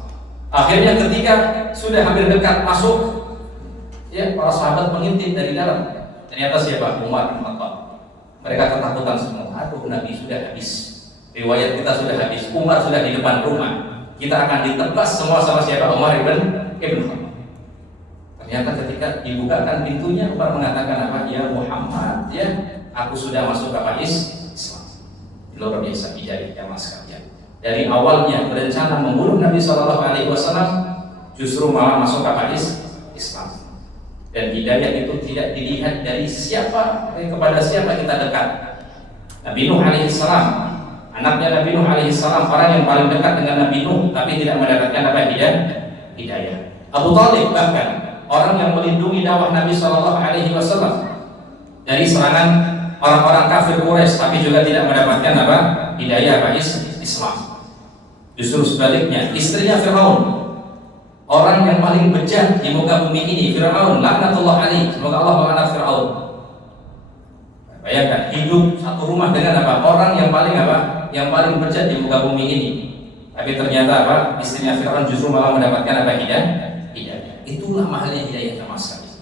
Akhirnya ketika sudah hampir dekat masuk, ya, para sahabat mengintip dari dalam. Ternyata siapa? Umar bin Khattab. Mereka ketakutan semua. Aduh, Nabi sudah habis. Riwayat kita sudah habis. Umar sudah di depan rumah. Kita akan ditebas semua sama siapa? Umar bin Khattab. Ternyata ketika dibukakan pintunya, Umar mengatakan apa? Ya Muhammad, ya, aku sudah masuk ke Islam. Luar biasa hidayah jamaah sekalian. Dari awalnya berencana membunuh Nabi Shallallahu Alaihi Wasallam, justru malah masuk ke Islam. Dan hidayah itu tidak dilihat dari siapa, kepada siapa kita dekat. Nabi Nuh alaihissalam, anaknya Nabi Nuh alaihissalam, orang yang paling dekat dengan Nabi Nuh, tapi tidak mendapatkan apa? Hidayah. Abu Thalib bahkan orang yang melindungi dakwah Nabi Shallallahu Alaihi Wasallam dari serangan orang-orang kafir Quraisy, tapi juga tidak mendapatkan apa? Hidayah apa? Islam. Justru sebaliknya, istrinya Fir'aun, orang yang paling bejat di muka bumi ini, Fir'aun, laknatullah alaih, semoga Allah melaknat Fir'aun. Bayangkan hidup satu rumah dengan apa? Orang yang paling apa? Yang paling bejat di muka bumi ini. Tapi ternyata apa? Istrinya Fir'aun justru malah mendapatkan apa? Hidayah. Itulah mahalnya hidayah jamaah sekalian.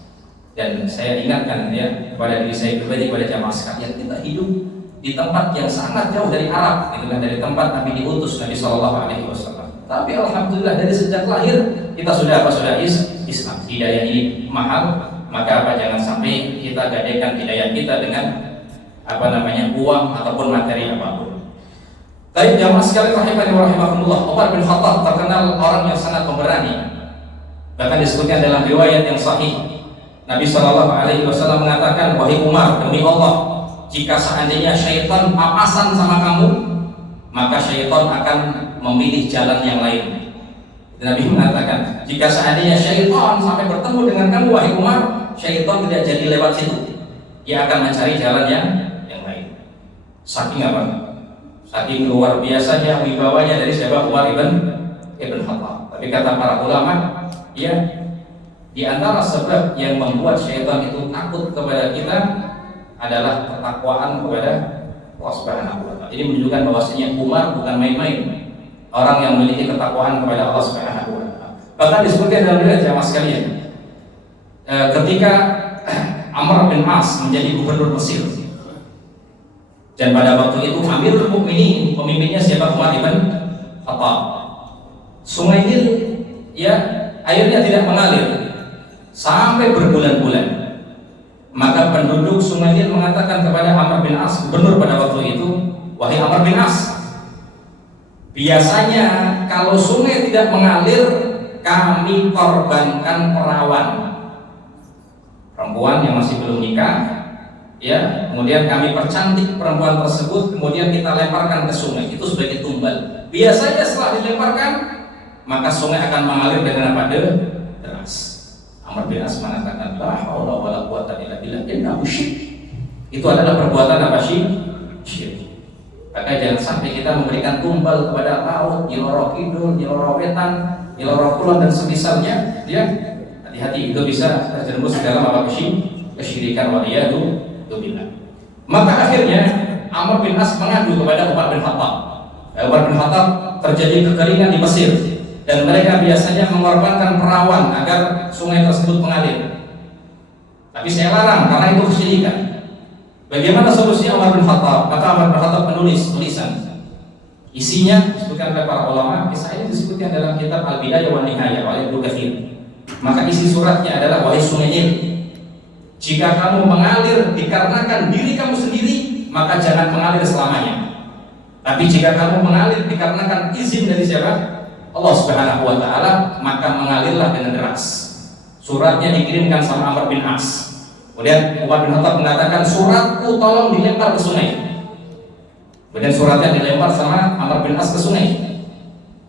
Dan saya ingatkan ya kepada diri saya pribadi, kepada jamaah sekalian, kita hidup di tempat yang sangat jauh dari Arab, itu kan, dari tempat Nabi diutus Nabi Shallallahu Alaihi Wasallam. Tapi alhamdulillah dari sejak lahir kita sudah apa? Sudah Islam. Hidayah ini mahal maka apa, jangan sampai kita gadekan hidayah kita dengan uang ataupun materi apapun. Tapi jamaah sekalian rahimani wa rahimakumullah, Umar bin Khattab terkenal orang yang sangat pemberani. Bahkan disebutkan dalam riwayat yang sahih, Nabi SAW mengatakan, wahai Umar, demi Allah, jika seandainya syaitan papasan sama kamu, maka syaitan akan memilih jalan yang lain. Dan Nabi mengatakan, jika seandainya syaitan sampai bertemu dengan kamu, wahai Umar, syaitan tidak jadi lewat situ, ia akan mencari jalan yang lain. Saking apa? Saking luar biasanya wibawanya dari siapa? Umar ibn Khattab. Tapi kata para ulama, ya, di antara sebab yang membuat syaitan itu takut kepada kita adalah ketakwaan kepada Allah Subhanahu wa Ta'ala. Ini menunjukkan bahwasanya Umar bukan main-main, orang yang memiliki ketakwaan kepada Allah Subhanahu wa Ta'ala. Bahkan disebutkan dalam riwayat jamaah sekalian, ketika Amr bin As menjadi gubernur Mesir, dan pada waktu itu Amirul Mukminin, pemimpinnya siapa? Umar ibn Khattab. Sungai Nil, ya, airnya tidak mengalir sampai berbulan-bulan. Maka penduduk Sungai Nil mengatakan kepada Amr bin As, gubernur pada waktu itu, wahai Amr bin As, biasanya kalau sungai tidak mengalir, kami korbankan perawan, perempuan yang masih belum nikah, ya, kemudian kami percantik perempuan tersebut, kemudian kita lemparkan ke sungai itu sebagai tumbal. Biasanya setelah dilemparkan, maka sungai akan mengalir dengan apa? Deras. Amr bin As mengatakan, la haula wala quwwata illa billah, innahu syirik. Itu adalah perbuatan apa? Syirik. Maka jangan sampai kita memberikan tumbal kepada laut, Nyiloro Kidul, Nyiloro Wetan, Nyiloro Kulon dan semisalnya, ya. Hati-hati, itu bisa terjerumus dalam apa? Kesyirikan, waliyadu billah. Maka akhirnya Amr bin As mengadu kepada Umar bin Khattab. Umar bin Khattab, terjadi kekeringan di Mesir dan mereka biasanya mengorbankan perawan agar sungai tersebut mengalir. Tapi saya larang karena itu kesyirikan. Bagaimana solusinya Umar bin Khattab? Kata Umar bin Khattab menulis tulisan. Isinya disebutkan oleh para ulama, kisah ini disebutkan dalam kitab Al-Bidayah wa Nihayah oleh Ibnu Katsir. Maka isi suratnya adalah, wahai Sungai Nil, jika kamu mengalir dikarenakan diri kamu sendiri, maka jangan mengalir selamanya. Tapi jika kamu mengalir dikarenakan izin dari siapa? Allah Subhanahu wa Ta'ala, maka mengalirlah dengan deras. Suratnya dikirimkan sama Amr bin As. Kemudian Umar bin Khattab mengatakan, suratku tolong dilempar ke sungai. Kemudian suratnya dilempar sama Amr bin As ke sungai.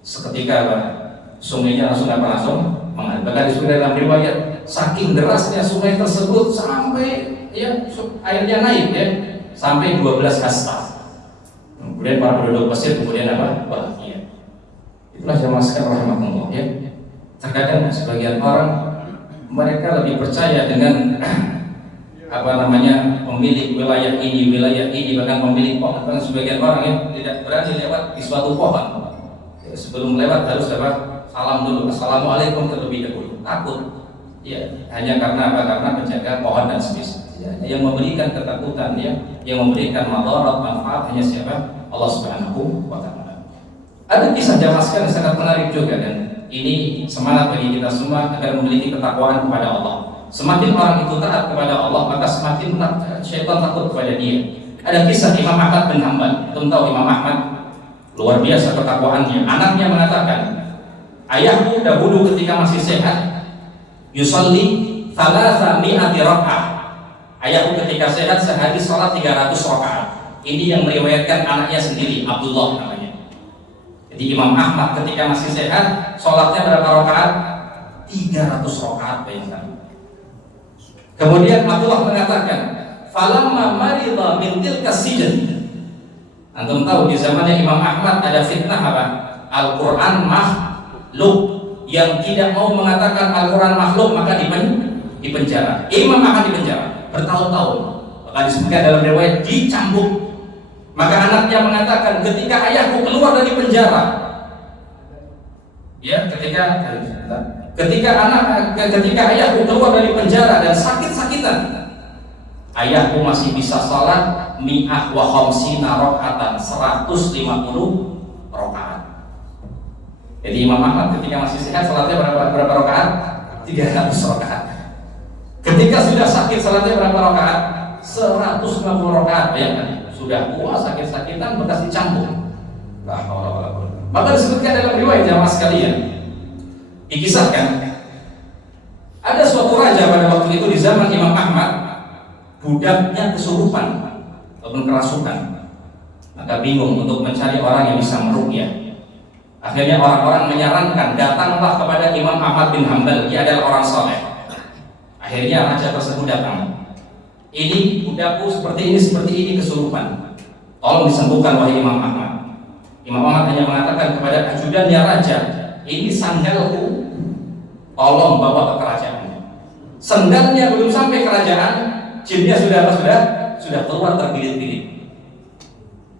Seketika apa? Sungainya langsung mengalir. Bahkan disebutkan dalam riwayat, saking derasnya sungai tersebut sampai, ya, airnya naik, ya, sampai 12 hasta. Kemudian para penduduk Mesir kemudian apa? Bahagia. Itulah jamaah sekalian rahimahullah, ya. Terkadang sebagian orang mereka lebih percaya dengan pemilik wilayah ini, bahkan pemilik pohon. Bahkan sebagian orang yang tidak berani lewat di suatu pohon, ya, sebelum lewat harus salam dulu, assalamualaikum terlebih dahulu. Takut, ya, hanya karena apa? Karena menjaga pohon dan semisal. Ya, yang memberikan ketakutan, ya, yang memberikan madarat, manfaat hanya siapa? Allah Subhanahu wa Ta'ala. Ada kisah jamaah sekalian yang sangat menarik juga, dan ini semangat bagi kita semua agar memiliki ketakwaan kepada Allah. Semakin orang itu taat kepada Allah, maka semakin syaitan takut kepada dia. Ada kisah Imam Ahmad bin Hanbal. Tahu Imam Ahmad luar biasa ketakwaannya. Anaknya mengatakan, ayahku dahulu ketika masih sehat, yusalli 300 rakaat. Ayahku ketika sehat sehari sholat 300 rakaat. Ini yang meriwayatkan anaknya sendiri, Abdullah namanya. Jadi Imam Ahmad ketika masih sehat, sholatnya berapa rakaat? 300 rakaat, bayangkan. Kemudian Abdullah mengatakan, falamma marida min tilka sijin. Antum tahu di zamannya Imam Ahmad ada fitnah apa? Al-Quran makhluk. Yang tidak mau mengatakan Al-Quran makhluk maka dipenjara. Imam Ahmad dipenjara bertahun-tahun. Maka disebutkan dalam riwayat dicambuk. Maka anaknya mengatakan, ketika ayahku keluar dari penjara, ya, ketika ayahku keluar dari penjara dan sakit-sakitan, ayahku masih bisa salat mi'ah wa khamsina rakaatan, 150 rakaat. Jadi Imam Ahmad ketika masih sehat salatnya berapa rakaat? 300 rakaat. Ketika sudah sakit salatnya berapa rakaat? 150 rakaat. Bayangkan, sudah tua sakit-sakitan bekas dicambuk. La haula wala quwwata. Maka disebutkan dalam riwayat jamaah sekalian, dikisahkan ada suatu raja pada waktu itu di zaman Imam Ahmad, budaknya kesurupan ataupun kerasukan. Maka bingung untuk mencari orang yang bisa meruqyah. Akhirnya orang-orang menyarankan, datanglah kepada Imam Ahmad bin Hanbal, dia adalah orang soleh. Akhirnya raja tersebut datang. Ini budakku seperti ini kesurupan. Tolong disembuhkan wahai Imam Ahmad. Imam Ahmad hanya mengatakan kepada ajudannya raja, ini sandalku, tolong bawa ke kerajaan. Sendalnya belum sampai kerajaan, jinnya sudah keluar terbirit-birit.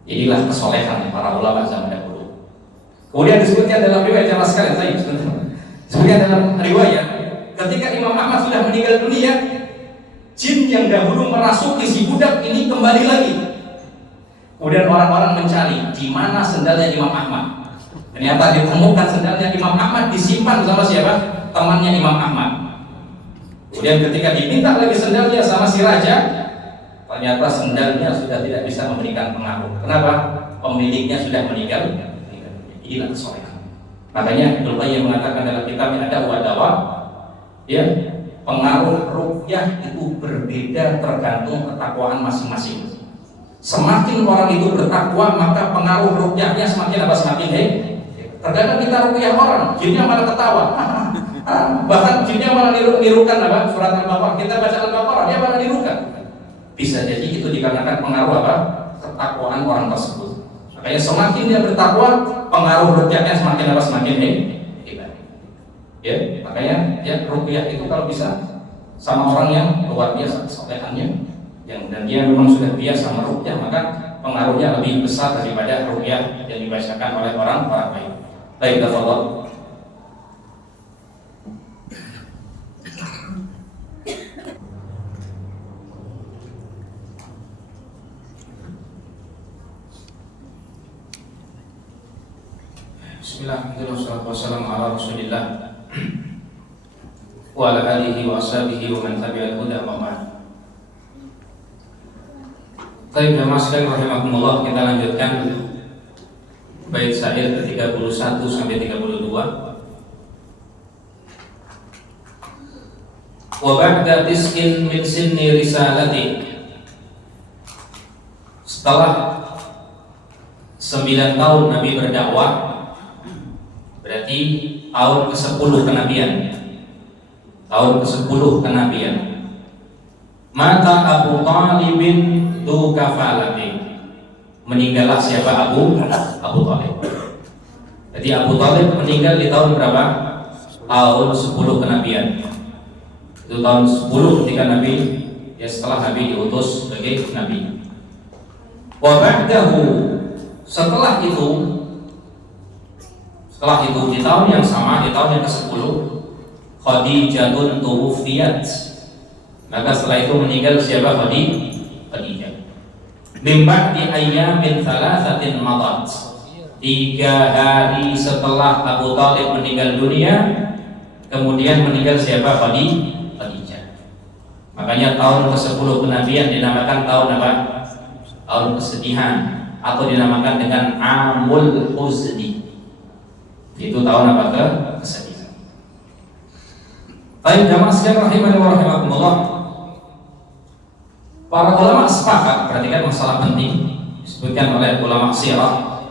Inilah kesolehan para ulama zaman dahulu. Kemudian disebutkan dalam riwayat jamaah sekalian, disebutkan dalam riwayat, ketika Imam Ahmad sudah meninggal dunia, jin yang dahulu merasuki si budak ini kembali lagi. Kemudian orang-orang mencari di mana sendalnya Imam Ahmad. Ternyata ditemukan sendalnya Imam Ahmad disimpan sama siapa? Temannya Imam Ahmad. Kemudian ketika diminta lagi sendalnya sama si raja, ternyata sendalnya sudah tidak bisa memberikan pengaruh. Kenapa? Pemiliknya sudah meninggal. Inilah kesolehan. Makanya Ibnu Qayyim mengatakan dalam kitabnya ada wadawa, ya, pengaruh ruqyah itu berbeda tergantung ketakwaan masing-masing. Semakin orang itu bertakwa, maka pengaruh ruqyahnya semakin apa? Semakin terkadang kita ruqyah orang, jinnya malah ketawa. Bahkan jinnya malah nirukan apa? Surat Al-Baqarah. Kita baca Al-Baqarah, dia malah nirukan. Bisa jadi itu dikarenakan pengaruh apa? Ketakwaan orang tersebut. Makanya semakin dia bertakwa, pengaruh ruqyahnya semakin apa? Semakin hebat. Ya, makanya ya ruqyah itu kalau bisa sama orang yang luar biasa kesolehannya, dan dia memang sudah biasa meruqyah, maka pengaruhnya lebih besar daripada ruqyah yang dibacakan oleh orang baik. Baik, tafadhol. Bismillahirrahmanirrahim. Wassalamu ala Rasulillah wa ala alihi wa ashabihi wa man tabi'al huda wa ba'd. Baik, jamaah sekalian rahimakumullah, kita lanjutkan bait syair ke-31 sampai 32. Wa ba'da tis'in min sinni risalati, setelah 9 tahun Nabi berdakwah, berarti tahun ke-10 kenabian. Tahun ke-10 kenabian. Mata Abu Talibin du kafalati, meninggallah siapa? Abu Talib. Jadi Abu Talib meninggal di tahun berapa? Tahun 10 kenabian. Itu tahun 10 ketika Nabi, ya setelah Nabi diutus sebagai Nabi. Wa ba'dahu, setelah itu di tahun yang sama, di tahun yang ke-10, Khadijatun tuwfiyat, maka setelah itu meninggal siapa? Khadijah. Min ba'di ayyamin thalathatin madat, 3 hari setelah Abu Talib meninggal dunia, kemudian meninggal siapa? Khadijah. Makanya tahun ke-10 kenabian dinamakan tahun apa? Tahun kesedihan, atau dinamakan dengan Amul Huzni. Itu tahun apa? Kesedihan. Baik, jamaah sekalian rahimani wa rahimakumullah. Para ulama sepakat, perhatikan masalah penting disebutkan oleh ulama sirah.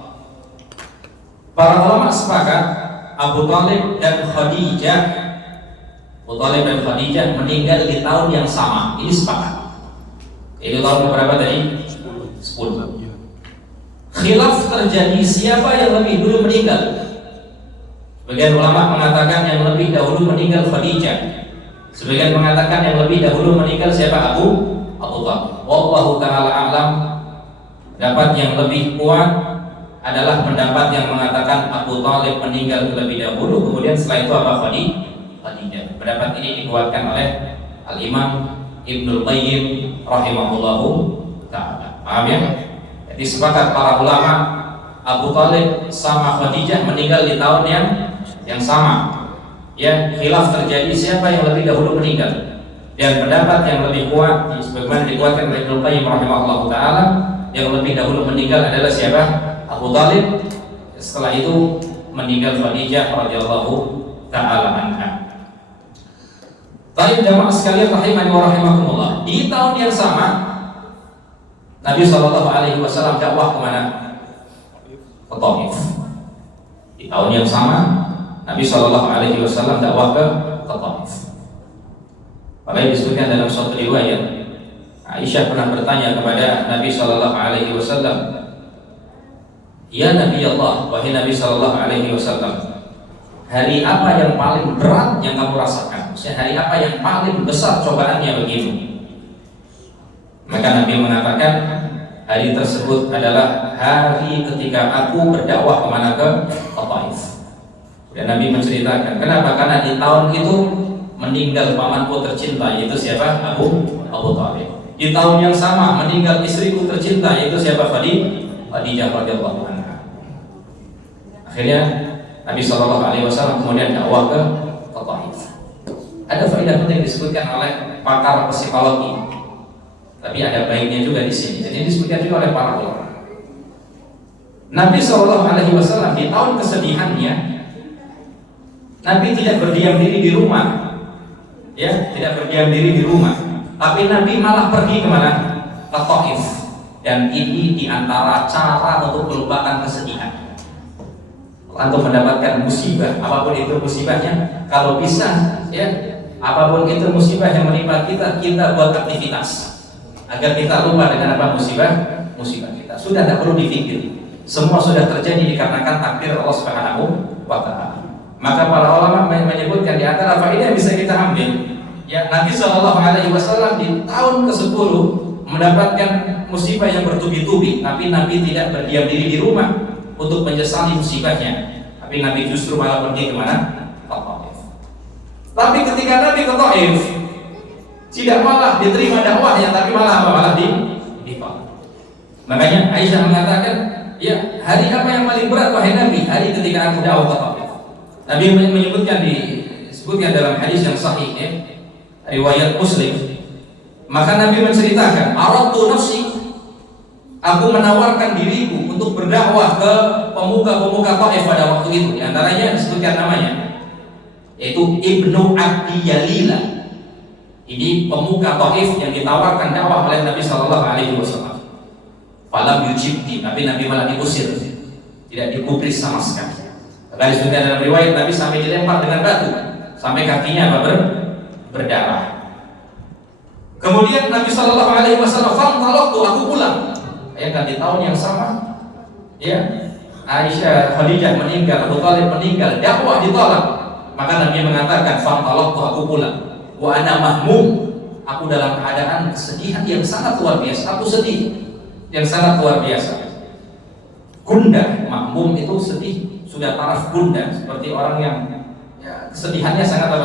Para ulama sepakat Abu Talib dan Khadijah meninggal di tahun yang sama. Ini sepakat. Itu tahun berapa tadi? 10. Khilaf terjadi siapa yang lebih dulu meninggal. Sebagian ulama mengatakan yang lebih dahulu meninggal Khadijah. Sebagian mengatakan yang lebih dahulu meninggal siapa? Abu Talib. Wallahu ta'ala a'lam. Pendapat yang lebih kuat adalah pendapat yang mengatakan Abu Talib meninggal terlebih dahulu, kemudian setelah itu apa? Khadijah. Pendapat ini dikuatkan oleh Al-Imam Ibnu Qayyim rahimahullahu ta'ala. Paham ya? Jadi sepakat para ulama Abu Talib sama Khadijah meninggal di tahun yang sama. Ya, khilaf terjadi siapa yang lebih dahulu meninggal. Dan pendapat yang lebih kuat sebagaimana dikuatkan oleh Ibnu Qayyim rahimahullahu taala, yang lebih dahulu meninggal adalah siapa? Abu Thalib. Setelah itu meninggal Khadijah radhiyallahu taala anha. Baik jamaah sekalian rahimani wa rahimakumullah. Di tahun yang sama Nabi sallallahu alaihi wasallam dakwah kemana? Ke Taif. Di tahun yang sama Nabi sallallahu alaihi wasallam dakwah ke Taif. Makanya disebutkan dalam suatu riwayat, Aisyah pernah bertanya kepada Nabi sallallahu alaihi wasallam, "Ya Nabi Allah, wahai Nabi sallallahu alaihi wasallam, hari apa yang paling berat yang kamu rasakan? Maksudnya hari apa yang paling besar cobaannya bagimu?" Maka Nabi mengatakan, hari tersebut adalah hari ketika aku berdakwah kemana? Ke Taif. Dan Nabi menceritakan, kenapa? Karena di tahun itu meninggal pamanku tercinta, yaitu siapa? Abu Thalib. Di tahun yang sama meninggal istriku tercinta, yaitu siapa? Khadijah radhiyallahu anha. Akhirnya Nabi sallallahu alaihi wasallam kemudian dakwah ke Taif. Ada faedah penting disebutkan oleh pakar psikologi, tapi ada baiknya juga di sini. Jadi disebutkan juga oleh para ulama. Nabi sallallahu alaihi wasallam di tahun kesedihannya, Nabi tidak berdiam diri di rumah. Ya, tidak berdiam diri di rumah, tapi Nabi malah pergi kemana? Ke Taif. Dan ini diantara cara untuk melupakan kesedihan. Untuk mendapatkan musibah, apapun itu musibahnya, kalau bisa, ya, apapun itu musibah yang menimpa kita, kita buat aktivitas agar kita lupa dengan apa musibah kita. Sudah tidak perlu dipikir. Semua sudah terjadi dikarenakan takdir Allah Subhanahu wa Ta'ala. Maka para ulama menyebutkan di antara faedah yang bisa kita ambil, ya, Nabi Shallallahu Alaihi Wasallam di tahun ke-10 mendapatkan musibah yang bertubi-tubi, tapi Nabi tidak berdiam diri di rumah untuk menyesali musibahnya, tapi Nabi justru malah pergi kemana? Ke Taif. Tapi ketika Nabi ke Taif, tidak malah diterima dakwahnya, tapi malah apa? Malah ditolak. Makanya Aisyah mengatakan, ya, hari apa yang paling berat wahai Nabi? Hari ketika aku dakwah ke Taif. Nabi menyebutkan disebutkan dalam hadis yang sahih, ya, riwayat Muslim. Maka Nabi menceritakan, "Aradtu nafsi," aku menawarkan diriku untuk berdakwah ke pemuka-pemuka Taif pada waktu itu. Di antaranya disebutkan namanya, yaitu Ibnu Abdi Yalila. Ini pemuka Taif yang ditawarkan dakwah oleh Nabi Sallallahu Alaihi Wasallam. Falam yujibni, tapi Nabi malah diusir, tidak digubris sama sekali. Bahkan disebutkan dalam riwayat Nabi sampai dilempar dengan batu sampai kakinya berdarah. Kemudian Nabi Shallallahu Alaihi Wasallam fantalaqtu, aku pulang. Bayangkan di tahun yang sama, ya, Aisyah Khadijah meninggal, Abu Thalib meninggal, dakwah ditolak. Maka Nabi mengatakan fantalaqtu, aku pulang. Wa ana mahmum, aku dalam keadaan kesedihan yang sangat luar biasa. Aku sedih yang sangat luar biasa. Gundah, mahmum itu sedih, sudah taraf gundah, seperti orang yang, ya, kesedihannya sangat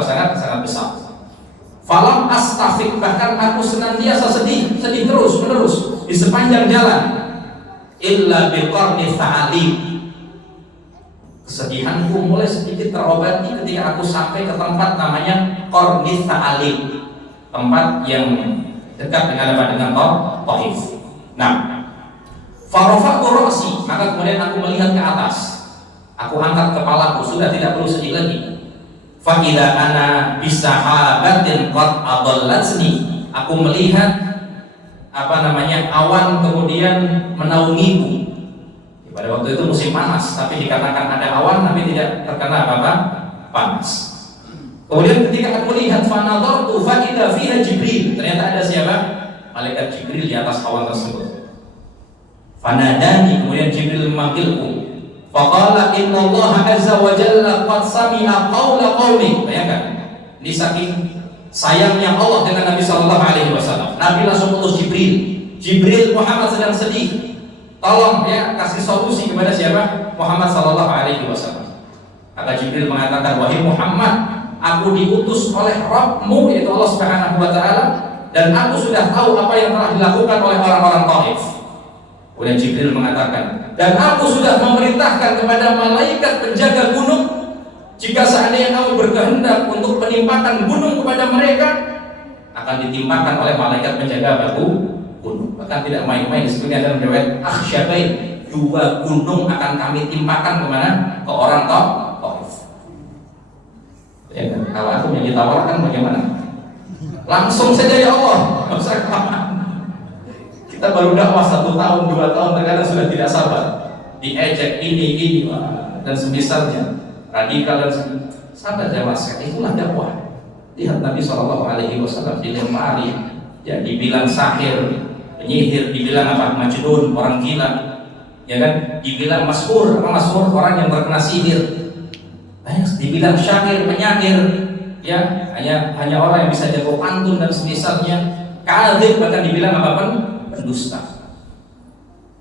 besar. Falam astafik, bahkan aku senantiasa sedih terus menerus di sepanjang jalan. Illa biqarni fa'ali, kesedihanku mulai sedikit terobati ketika aku sampai ke tempat namanya Qarni Fa'ali, tempat yang dekat dengan Taif. Nah, farafa'tu ra'si, maka kemudian aku melihat ke atas. Aku angkat kepalaku, sudah tidak perlu sedih lagi. Fa idza ana bisahabatin qad adallatni, aku melihat awan kemudian menaungiku. Pada waktu itu musim panas, tapi dikatakan ada awan, tapi tidak terkena apa-apa panas. Kemudian ketika aku melihat fa nadartu fa idza fiha Jibril, ternyata ada siapa? Malaikat Jibril di atas awan tersebut. Fanadani, kemudian Jibril memanggilku. Faqala inna Allah azza wa jalla qad sami'a qawla qawmi. Bayangkan, ini saking sayangnya Allah dengan Nabi sallallahu alaihi wasallam. Nabi langsung utus Jibril, Muhammad sedang sedih, tolong, ya, kasih solusi kepada siapa? Muhammad sallallahu alaihi wasallam. Maka Jibril mengatakan, wahai Muhammad, aku diutus oleh Rabbmu, yaitu Allah Subhanahu wa taala, dan aku sudah tahu apa yang telah dilakukan oleh orang-orang Taif. Kemudian Jibril mengatakan, dan aku sudah memerintahkan kepada malaikat penjaga gunung, jika seandainya kamu berkehendak untuk menimpakan gunung kepada mereka, akan ditimpakan oleh malaikat penjaga batu gunung. Bahkan tidak main-main, disebutnya dalam riwayat akhsyabain, 2 gunung akan kami timpakan kemana? Ke orang Taif. Ya kan? Kalau aku yang ditawarkan bagaimana? Langsung saja ya Allah, nggak usah kelamaan. Kita baru dakwah 1 tahun, 2 tahun, terkadang sudah tidak sabar. Diejek ini, dan semisalnya radikal dan sabar jamaah sekalian. Itulah dakwah. Lihat Nabi SAW dilempari, ya dibilang sahir, penyihir, dibilang apa? Majnun, orang gila, ya kan? Dibilang mas'hur, orang yang terkena sihir, dibilang syair, penyair, ya hanya orang yang bisa jago pantun dan semisalnya. Kadzib, bahkan dibilang apa? Pendusta.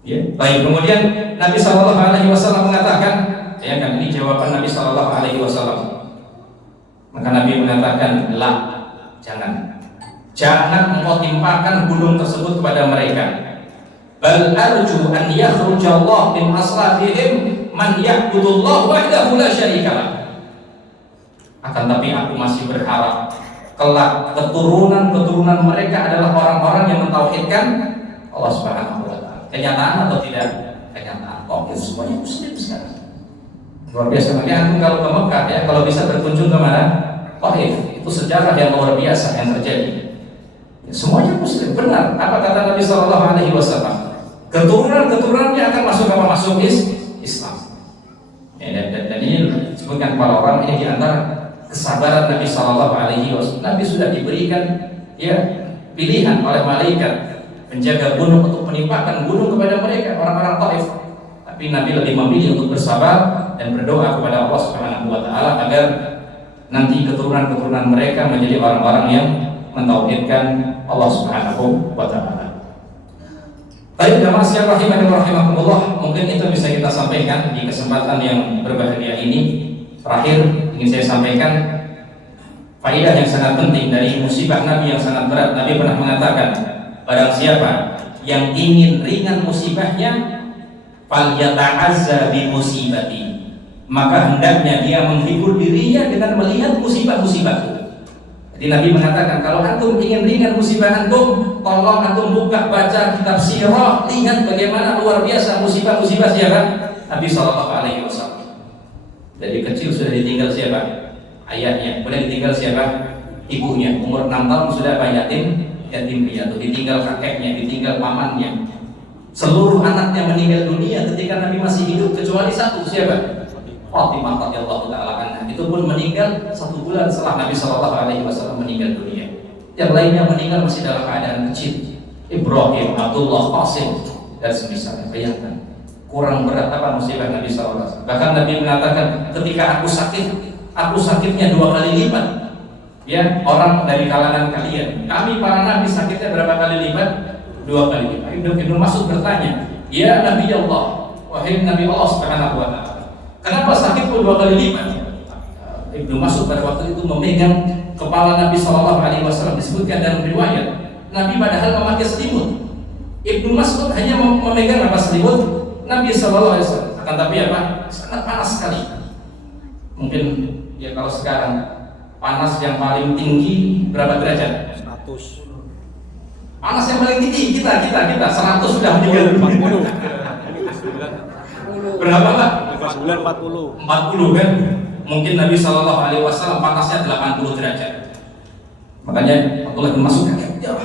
Ya, baik. Kemudian Nabi SAW mengatakan, ya kan, ini jawaban Nabi SAW. Maka Nabi mengatakan, la, jangan engkau timpakan gunung tersebut kepada mereka. Bal arju an yakhruja Allah min aslabihim man ya'budullah wahdahu la syarikalah. Akan tapi aku masih berharap kelak keturunan mereka adalah orang-orang yang mentauhidkan Allah Subhanahu wa taala. Kenyataan atau tidak? Kenyataan. Oke, semuanya muslim sekarang. Luar biasa. Makanya aku kalau ke Mekah, ya, kalau bisa berkunjung ke mana? Taif. Itu sejarah yang luar biasa yang terjadi. Ya, semuanya muslim. Benar. Apa kata Nabi SAW? Keturunannya akan masuk apa? Masuk Islam. Ya, dan ini disebutkan para orang ini di antara kesabaran Nabi SAW. Nabi sudah diberikan, ya, pilihan oleh malaikat penjaga gunung untuk menimpakan gunung kepada mereka, orang-orang Taif. Tapi Nabi lebih memilih untuk bersabar dan berdoa kepada Allah Subhanahu wa taala agar nanti keturunan mereka menjadi orang-orang yang mentauhidkan Allah Subhanahu wa taala. Baik, jamaah sekalian rahimani wa rahimakumullah, mungkin itu bisa kita sampaikan di kesempatan yang berbahagia ini. Terakhir ingin saya sampaikan faedah yang sangat penting dari musibah Nabi yang sangat berat. Nabi pernah mengatakan, barang siapa yang ingin ringan musibahnya, falyata'azza bi musibati, maka hendaknya dia menghibur dirinya dengan melihat musibah-musibahku. Jadi Nabi mengatakan, kalau antum ingin ringan musibah antum, tolong antum buka baca kitab sirah, lihat bagaimana luar biasa musibah-musibah siapa? Nabi SAW. Dari kecil sudah ditinggal siapa? Ayahnya. Kemudian ditinggal siapa? Ibunya. Umur 6 tahun sudah yatim piatu. Ditinggal kakeknya, ditinggal pamannya. Seluruh anaknya meninggal dunia ketika Nabi masih hidup, kecuali satu, siapa? Fatimah radhiyallahu taala anha. Itu pun meninggal 1 bulan setelah Nabi SAW meninggal dunia. Yang lainnya meninggal masih dalam keadaan kecil. Ibrahim, Abdullah, Qasim dan semisalnya. Bayangkan kurang berat apa musibah Nabi SAW. Bahkan Nabi mengatakan, ketika aku sakitnya 2 kali lipat. Ya, orang dari kalangan kalian, kami para nabi sakitnya berapa kali lipat? 2 kali lipat. Ibnu Mas'ud bertanya, ya Nabi Allah, wahai Nabi Allah Subhanahu wa taala, kenapa sakitku 2 kali lipat? Ibnu Mas'ud pada waktu itu memegang kepala Nabi SAW. Disebutkan dalam riwayat, Nabi padahal memakai selimut. Ibnu Mas'ud hanya memegang apa? Selimut Nabi SAW. Akan tapi apa? Sangat panas sekali. Mungkin ya kalau sekarang panas yang paling tinggi berapa derajat? 100. Panas yang paling tinggi kita 100 sudah meninggal. 40. Berapa Pak? 40. 40 kan? Mungkin Nabi SAW panasnya 80 derajat. Makanya Abdullah bin Mas'ud kaget, ya,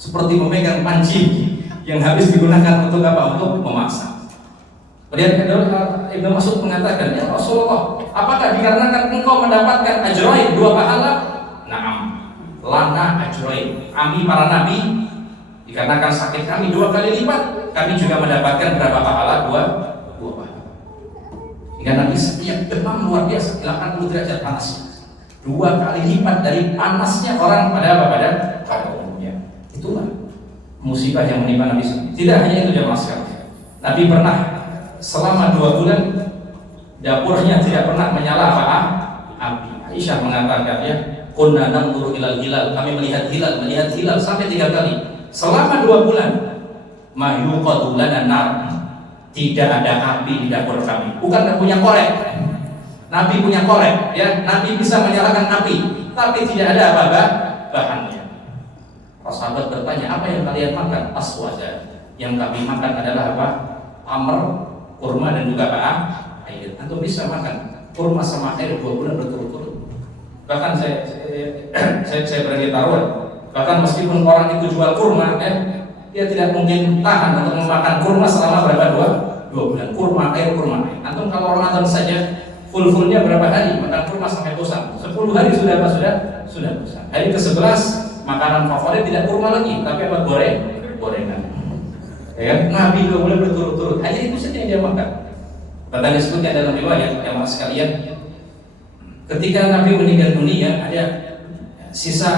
seperti memegang panci yang habis digunakan untuk apa? Untuk memasak. Kemudian Ibnu Mas'ud mengatakan, ya Rasulullah, apakah dikarenakan engkau mendapatkan ajrain 2 pahala? Naam, lana ajrain. Kami para nabi dikarenakan sakit kami 2 kali lipat, kami juga mendapatkan berapa pahala? 2 pahala. Hingga Nabi setiap demam luar biasa, 80 derajat panas, 2 kali lipat dari panasnya orang pada umumnya. Itulah musibah yang menimpa Nabi. Tidak hanya itu jemaah sekalian, Nabi pernah selama 2 bulan dapurnya tidak pernah menyala api. Aisyah mengatakan, ya, kunna nanzuru ilal hilal, kami melihat hilal sampai 3 kali selama 2 bulan. Ma yuqadu lana nar, tidak ada api di dapur kami. Bukan punya korek, Nabi punya korek, ya, Nabi bisa menyalakan api, tapi tidak ada apa bahannya. Para sahabat bertanya, apa yang kalian makan? Aswada. Yang kami makan adalah apa? Tamr, kurma dan juga apa? Air. Antum bisa makan kurma sama air 2 bulan berturut-turut. Bahkan saya berani taruhan, bahkan meskipun orang itu jual kurma, dia tidak mungkin tahan untuk memakan kurma selama berapa? 2 bulan. Kurma air. Antum kalau Ramadan saja full-fullnya berapa hari makan kurma sampai bosan? 10 hari sudah apa? Sudah bosan. Hari ke-11 makanan favorit tidak kurma lagi, tapi apa? Gorengan. Ya, Nabi 2 bulan berturut-turut hanya itu saja yang dia makan. Bahkan disebutkan dalam riwayat jemaah sekalian, ketika Nabi meninggal dunia ada sisa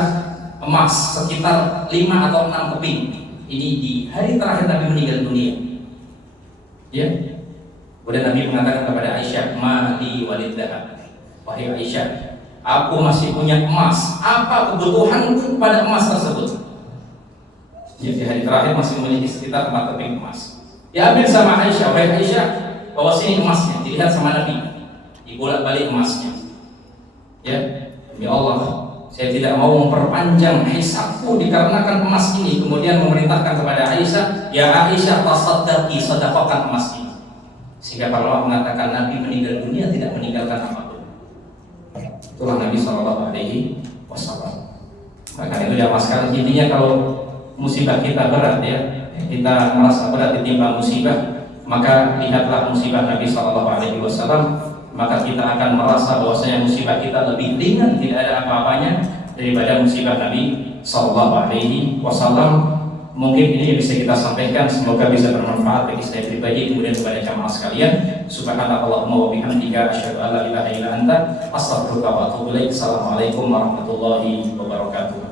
emas sekitar 5 atau 6 keping. Ini di hari terakhir Nabi meninggal dunia. Ya. Kemudian Nabi mengatakan kepada Aisyah, "Mali walid dahab." Wahai Aisyah, aku masih punya emas. Apa kebutuhanku pada emas tersebut? Ya, di hari terakhir masih memiliki sekitar 4 keping emas. Diambil sama Aisyah. Wahai Aisyah, bawa sini emasnya. Dilihat sama Nabi, dibolak-balik emasnya. Ya, demi Allah, saya tidak mau memperpanjang hisabku dikarenakan emas ini. Kemudian memerintahkan kepada Aisyah, ya Aisyah, tasaddaqi, sedekahkan emas ini. Sehingga para ulama mengatakan Nabi meninggal dunia tidak meninggalkan apapun. Itulah Nabi SAW. Maka itu jamaah sekalian, intinya kalau musibah kita berat, ya, kita merasa berat ditimpa musibah, maka lihatlah musibah Nabi SAW. Maka kita akan merasa bahwasanya musibah kita lebih ringan, tidak ada apa-apanya daripada musibah Nabi SAW. Mungkin ini yang bisa kita sampaikan, semoga bisa bermanfaat bagi saya pribadi, kemudian kepada jamaah sekalian. Subhanakallahumma wa bihamdika, asyhadu an la ilaha illa anta, astaghfiruka wa atubu ilaik. Assalamualaikum warahmatullahi wabarakatuh.